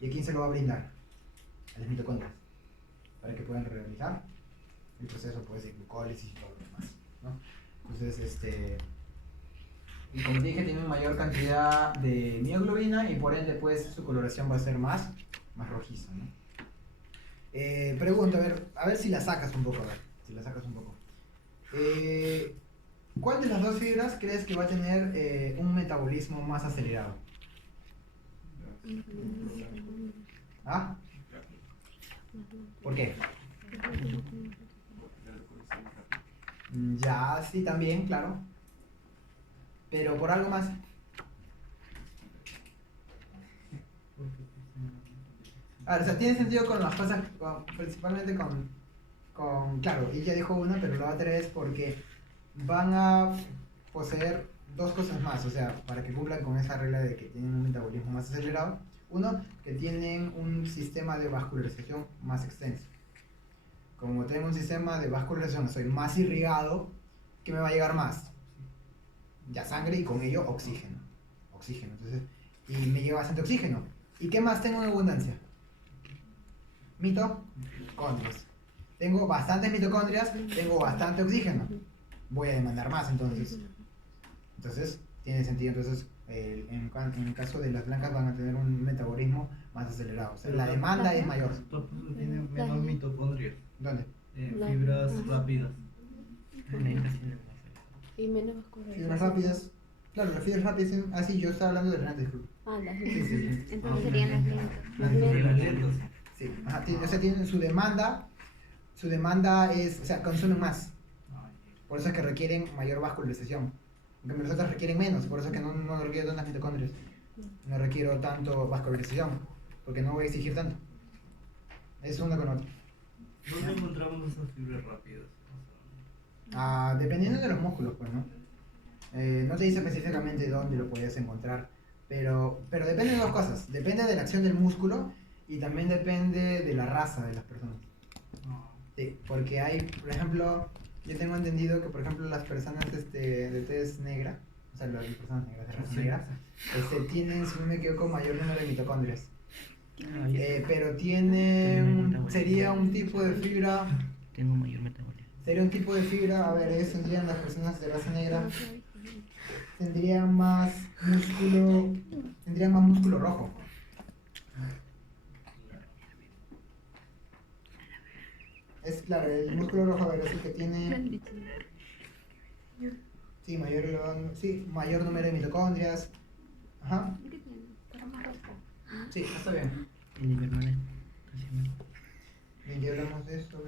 ¿Y a quién se lo va a brindar? A las mitocondrias, para que puedan realizar el proceso pues, de glucólisis y todo lo demás, ¿no? Entonces, y como te dije, tiene una mayor cantidad de mioglobina y por ende pues su coloración va a ser más rojiza, ¿no? Pregunto, a ver si la sacas un poco, ¿cuál de las dos fibras crees que va a tener un metabolismo más acelerado? ¿Ah? ¿Por qué? Ya, sí, también, claro. Pero por algo más. A ver, o sea, tiene sentido con las cosas, principalmente claro, ella dijo una, pero la otra es porque van a poseer dos cosas más, o sea, para que cumplan con esa regla de que tienen un metabolismo más acelerado. Uno, que tienen un sistema de vascularización más extenso. Como tengo un sistema de vascularización, soy más irrigado, ¿qué me va a llegar más? Ya sangre y con ello oxígeno. Entonces, y me llega bastante oxígeno. ¿Y qué más tengo en abundancia? Mitocondrias. Tengo bastantes mitocondrias, tengo bastante oxígeno. Voy a demandar más entonces. Entonces, tiene sentido. Entonces, en el caso de las blancas van a tener un metabolismo más acelerado. O sea, la demanda es mayor. Tiene menos mitocondrias. ¿Dónde? Fibras rápidas. Y menos vascularización. Fibras rápidas. Claro, las fibras rápidas, así yo estaba hablando de las disculpa. Las Sí. lentas. Entonces serían las lentas. Las lentas. Sí, ajá, o sea, tienen su demanda es, o sea, consumen más. Por eso es que requieren mayor vascularización. En cambio, las otras requieren menos, por eso es que no requiero tantas mitocondrias. No requiero tanto vascularización, porque no voy a exigir tanto. Es una con otra. ¿Dónde encontramos esas fibras rápidas? Dependiendo de los músculos, pues, ¿no? No te dice específicamente dónde lo puedes encontrar, pero depende de dos cosas. Depende de la acción del músculo y también depende de la raza de las personas. Sí, porque hay, por ejemplo, yo tengo entendido que, por ejemplo, las personas de tez negra, o sea, las personas negras de raza negra, tienen, si no me equivoco, mayor número de mitocondrias. Pero sería un tipo de fibra. Tengo mayor metabolismo. Sería un tipo de fibra, a ver, ellos tendrían, las personas de raza negra, tendrían más músculo rojo. Es claro, el músculo rojo, a ver, es el que tiene, mayor número de mitocondrias. Ajá. Sí, está bien. El invernal. Bien, ya hablamos de eso.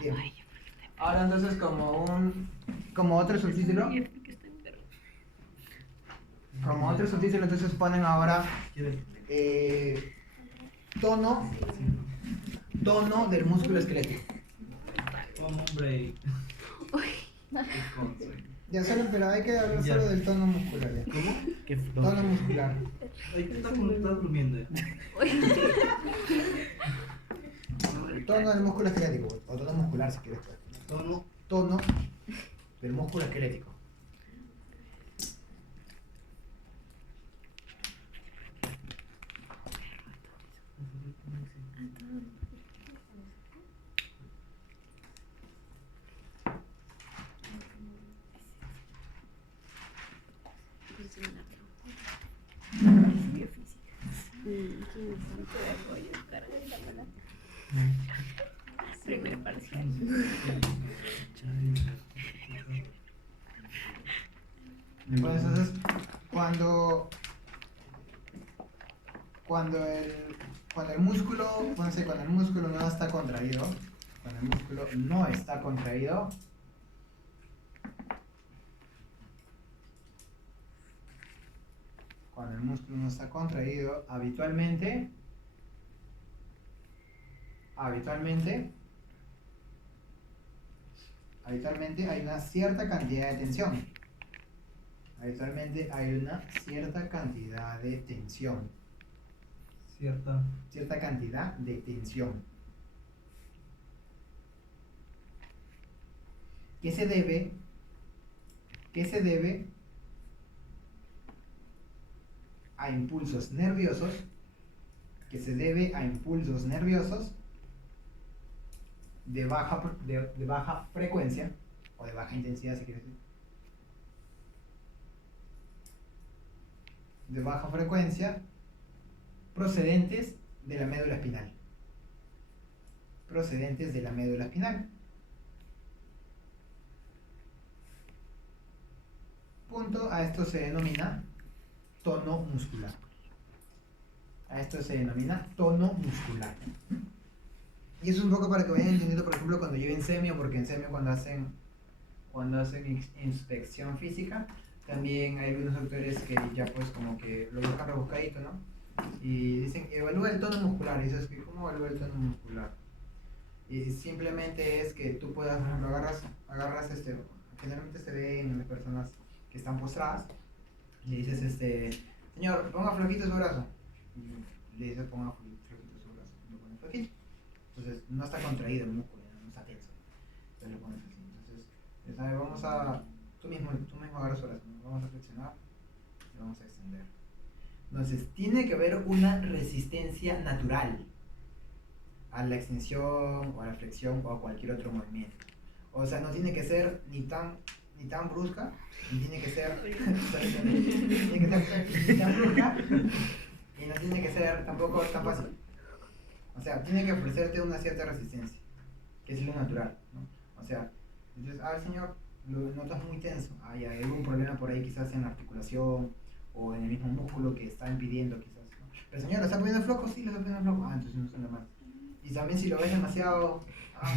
Bien. Ahora entonces como otro subtítulo, entonces ponen ahora tono del músculo esquelético. Como un break. Ya solo, pero hay que hablar solo del tono muscular ya. ¿Cómo? ¿Qué Tono muscular. Ay, ¿qué estás durmiendo? Tono del músculo esquelético, o tono muscular si quieres. Tono del músculo esquelético. Primera parcial. Entonces, cuando el músculo no está contraído, habitualmente hay una cierta cantidad de tensión. Cierta cantidad de tensión. ¿Qué se debe a impulsos nerviosos? De baja frecuencia o de baja intensidad, si quieres decir. De baja frecuencia procedentes de la médula espinal. Punto, a esto se denomina tono muscular. Y eso es un poco para que vayan entendiendo, por ejemplo, cuando lleven semio, porque en semio cuando hacen inspección física, también hay algunos doctores que ya pues como que lo buscan rebuscadito, ¿no? Y dicen, evalúa el tono muscular. Y dices, ¿cómo evalúa el tono muscular? Y simplemente es que tú puedas, por ejemplo, agarras generalmente se ve en las personas que están postradas, y le dices, señor, ponga flojito su brazo. Y le dices, ponga flojito su brazo. Lo pone flojito. Entonces, no está contraído el músculo, no está tenso. Entonces lo pones así. Entonces, a ver, tú mismo agarras su brazo, vamos a flexionar y vamos a extender. Entonces, tiene que haber una resistencia natural a la extensión o a la flexión o a cualquier otro movimiento. O sea, no tiene que ser ni tan brusca, ni tiene que ser ni tan brusca, y no tiene que ser tampoco tan fácil. O sea, tiene que ofrecerte una cierta resistencia, que es lo natural, ¿no? O sea, entonces, señor, lo notas muy tenso, hay algún problema por ahí quizás en la articulación o en el mismo músculo que está impidiendo quizás, ¿no? Pero señor, ¿lo está poniendo flojo? Sí, lo está poniendo flojo. Entonces no está normal. Y también si lo ves demasiado,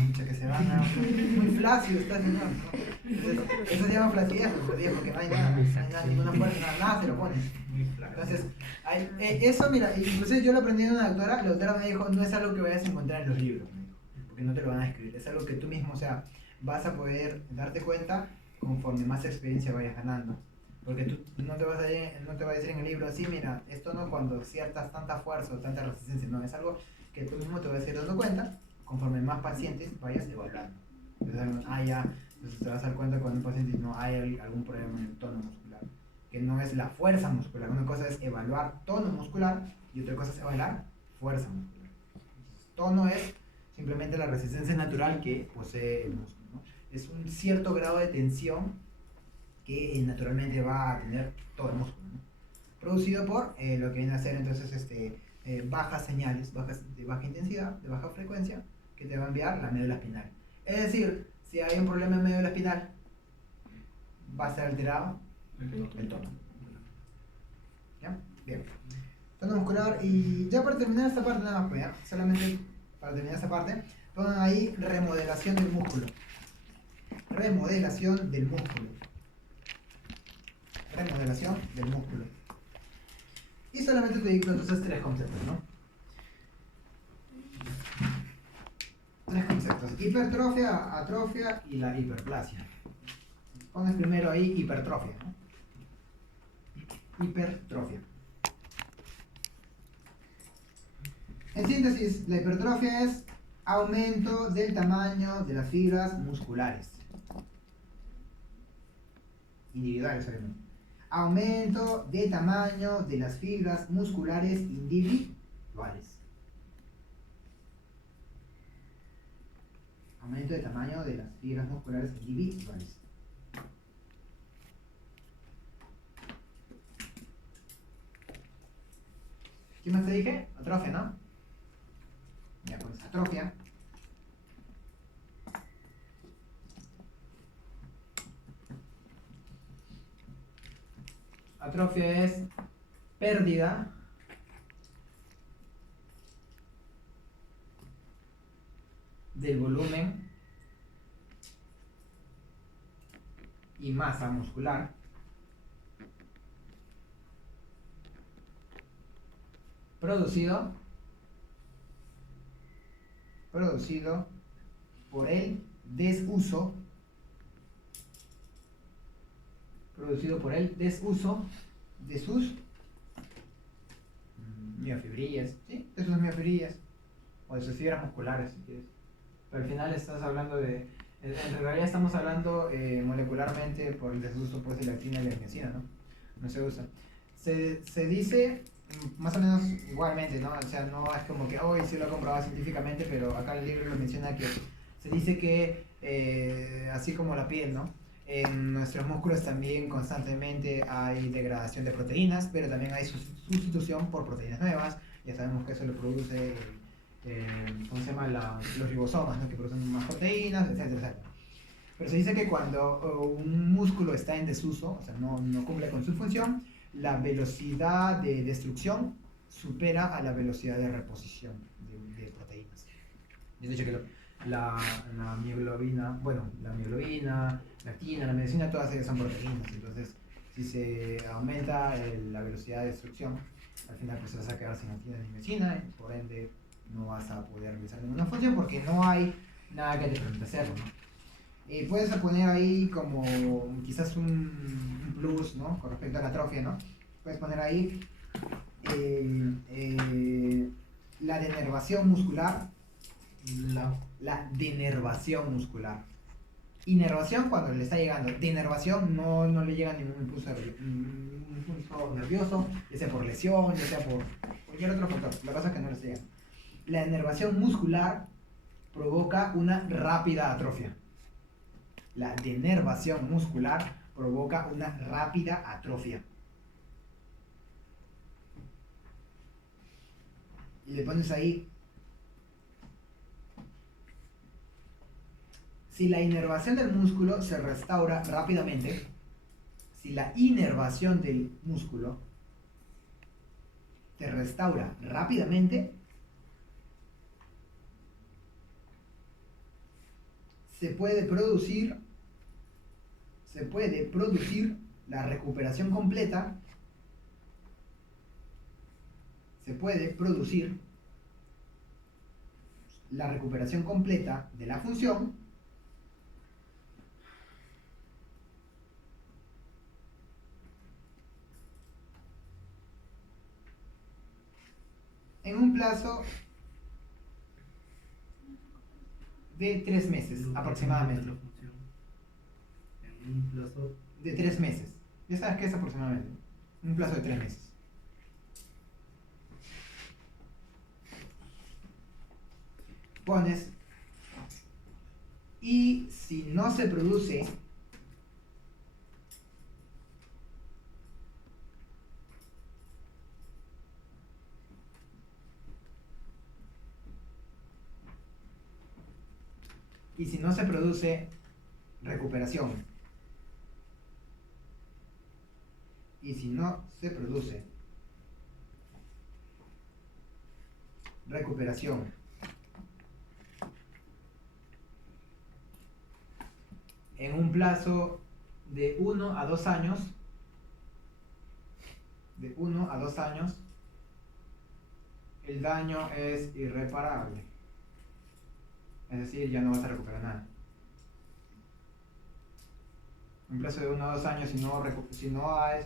mucha que se van a... Muy flácido está el señor, ¿no? Entonces, eso se llama flacidez, porque no hay nada, ninguna fuerza, nada se lo pone. Muy flaco. Entonces, eso, mira, incluso yo lo aprendí de una doctora, la doctora me dijo, no es algo que vayas a encontrar en los libros, me dijo, porque no te lo van a escribir, es algo que tú mismo, o sea, vas a poder darte cuenta conforme más experiencia vayas ganando. Porque tú no te vas a decir en el libro, sí, mira, esto no cuando ciertas tanta fuerza o tanta resistencia, no, es algo que tú mismo te vas a ir dando cuenta conforme más pacientes vayas evaluando. Entonces, entonces te vas a dar cuenta cuando un paciente no hay algún problema en el tono muscular, que no es la fuerza muscular. Una cosa es evaluar tono muscular y otra cosa es evaluar fuerza muscular. Tono es simplemente la resistencia natural que posee el músculo, ¿no? Es un cierto grado de tensión que naturalmente va a tener todo el músculo, ¿no? Producido por lo que viene a ser entonces bajas señales, de baja intensidad, de baja frecuencia, que te va a enviar la médula espinal. Es decir, si hay un problema en médula espinal, va a ser alterado el tono. ¿Ya? Bien. Tono muscular. Y ya para terminar esta parte, nada más, pues, ¿ya? Solamente para terminar esta parte, pongan ahí remodelación del músculo. Remodelación del músculo. Remodelación del músculo. Y solamente te digo entonces tres conceptos, ¿no? Tres conceptos: hipertrofia, atrofia y la hiperplasia. Pones primero ahí hipertrofia, ¿no? Hipertrofia. En síntesis, la hipertrofia es aumento del tamaño de las fibras musculares. Individuales, obviamente. Aumento de tamaño de las fibras musculares individuales. Aumento de tamaño de las fibras musculares individuales. ¿Qué más te dije? Atrofia, ¿no? Ya, pues atrofia. Atrofia es pérdida del volumen y masa muscular producido por el desuso de sus miofibrillas, ¿sí? De sus miofibrillas o de sus fibras musculares, si quieres. Pero al final estás hablando de, en realidad estamos hablando molecularmente por el desuso pues, de la actina y la miosina, ¿no? No se usa. Se dice más o menos igualmente, ¿no? O sea, no es como que hoy sí lo he comprobado científicamente, pero acá el libro lo menciona que se dice que así como la piel, ¿no? En nuestros músculos también constantemente hay degradación de proteínas, pero también hay sustitución por proteínas nuevas. Ya sabemos que eso lo produce, ¿cómo se llama? Los ribosomas, ¿no? Que producen más proteínas, etcétera, etcétera. Pero se dice que cuando un músculo está en desuso, o sea, no cumple con su función, la velocidad de destrucción supera a la velocidad de reposición de proteínas. Es decir, que la mioglobina, la actina, la medicina, todas ellas son proteínas. Entonces, si se aumenta la velocidad de destrucción, al final pues vas a quedar sin actina ni medicina, y por ende no vas a poder realizar ninguna función porque no hay nada que te permita hacerlo, ¿no? Puedes poner ahí como quizás un plus, ¿no? Con respecto a la atrofia, ¿no? Puedes poner ahí la denervación muscular. La denervación muscular. Inervación cuando le está llegando. Denervación no le llega ningún impulso nervioso, ya sea por lesión, ya sea por cualquier otro factor. La cosa es que no le está llegando. La denervación muscular provoca una rápida atrofia. La denervación muscular provoca una rápida atrofia. Y le pones ahí. Si la inervación del músculo se restaura rápidamente, si la inervación del músculo te restaura rápidamente, se puede producir la recuperación completa, se puede producir la recuperación completa de la función en un plazo de 3 meses aproximadamente. La función en un plazo De 3 meses. Ya sabes qué es aproximadamente. Un plazo de 3 meses. Pones. Y si no se produce recuperación, y si no se produce recuperación en un plazo de 1 a 2 años, el daño es irreparable. Es decir, ya no vas a recuperar nada. En un plazo de 1 a 2 años, si no hay,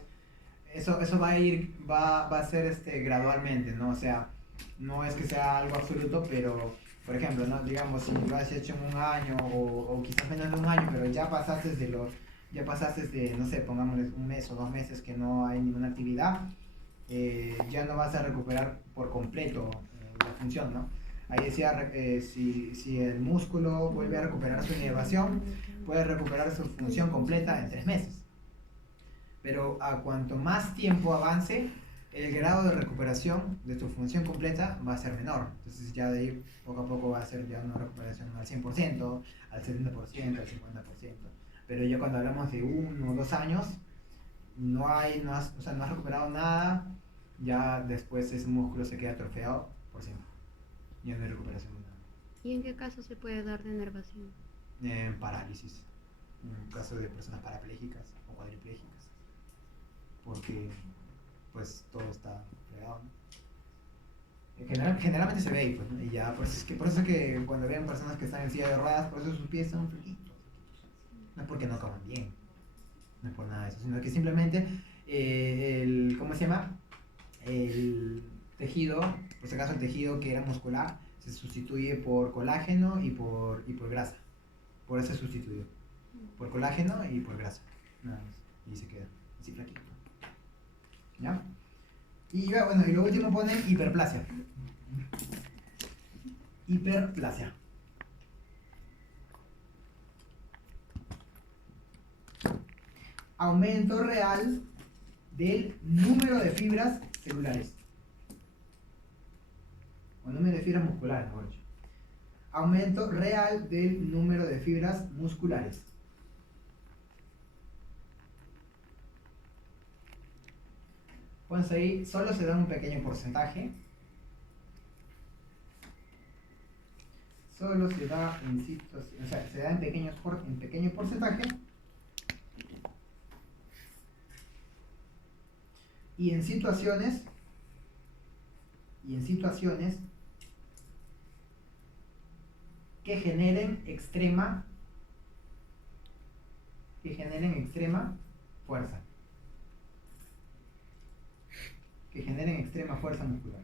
eso va a ser gradualmente, ¿no? O sea, no es que sea algo absoluto, pero, por ejemplo, ¿no? Digamos, si lo has hecho en un año o quizás menos de un año, pero ya pasaste de, no sé, pongámosle un mes o 2 meses que no hay ninguna actividad, ya no vas a recuperar por completo la función, ¿no? Ahí decía, si el músculo vuelve a recuperar su inervación, puede recuperar su función completa en 3 meses. Pero a cuanto más tiempo avance, el grado de recuperación de tu función completa va a ser menor. Entonces ya de ahí poco a poco va a ser ya una recuperación al 100%, al 70%, al 50%. Pero ya cuando hablamos de 1 o 2 años, no has recuperado nada, ya después ese músculo se queda atrofiado por siempre. Ya no hay recuperación de nada. ¿Y en qué caso se puede dar denervación? En parálisis, en caso de personas parapléjicas o cuadriplégicas, porque pues todo está fregado, ¿no? Generalmente se ve ahí, pues, ¿no? Y ya, por eso es que cuando ven personas que están en silla de ruedas, por eso sus pies son flaquitos. No es porque no acaban bien, no es por nada de eso, sino que simplemente ¿cómo se llama? El tejido, por si acaso el tejido que era muscular, se sustituye por colágeno y por grasa. Por eso se sustituyó. Por colágeno y por grasa. Nada más. Y se queda así flaquito. ¿Ya? Y ya, bueno, y lo último ponen hiperplasia. Hiperplasia. Aumento real del número de fibras celulares. O número de fibras musculares, mejor dicho. Aumento real del número de fibras musculares. Pues ahí solo se da un pequeño porcentaje. Solo se da o sea, se da en pequeño porcentaje. Y en situaciones que generen extrema fuerza. Que generen extrema fuerza muscular.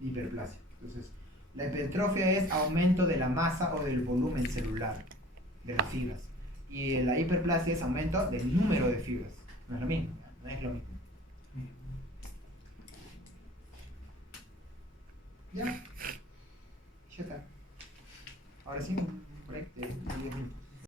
Hiperplasia. Entonces, la hipertrofia es aumento de la masa o del volumen celular de las fibras. Y la hiperplasia es aumento del número de fibras. No es lo mismo. No es lo mismo. ¿Ya? Ya está. Ahora sí.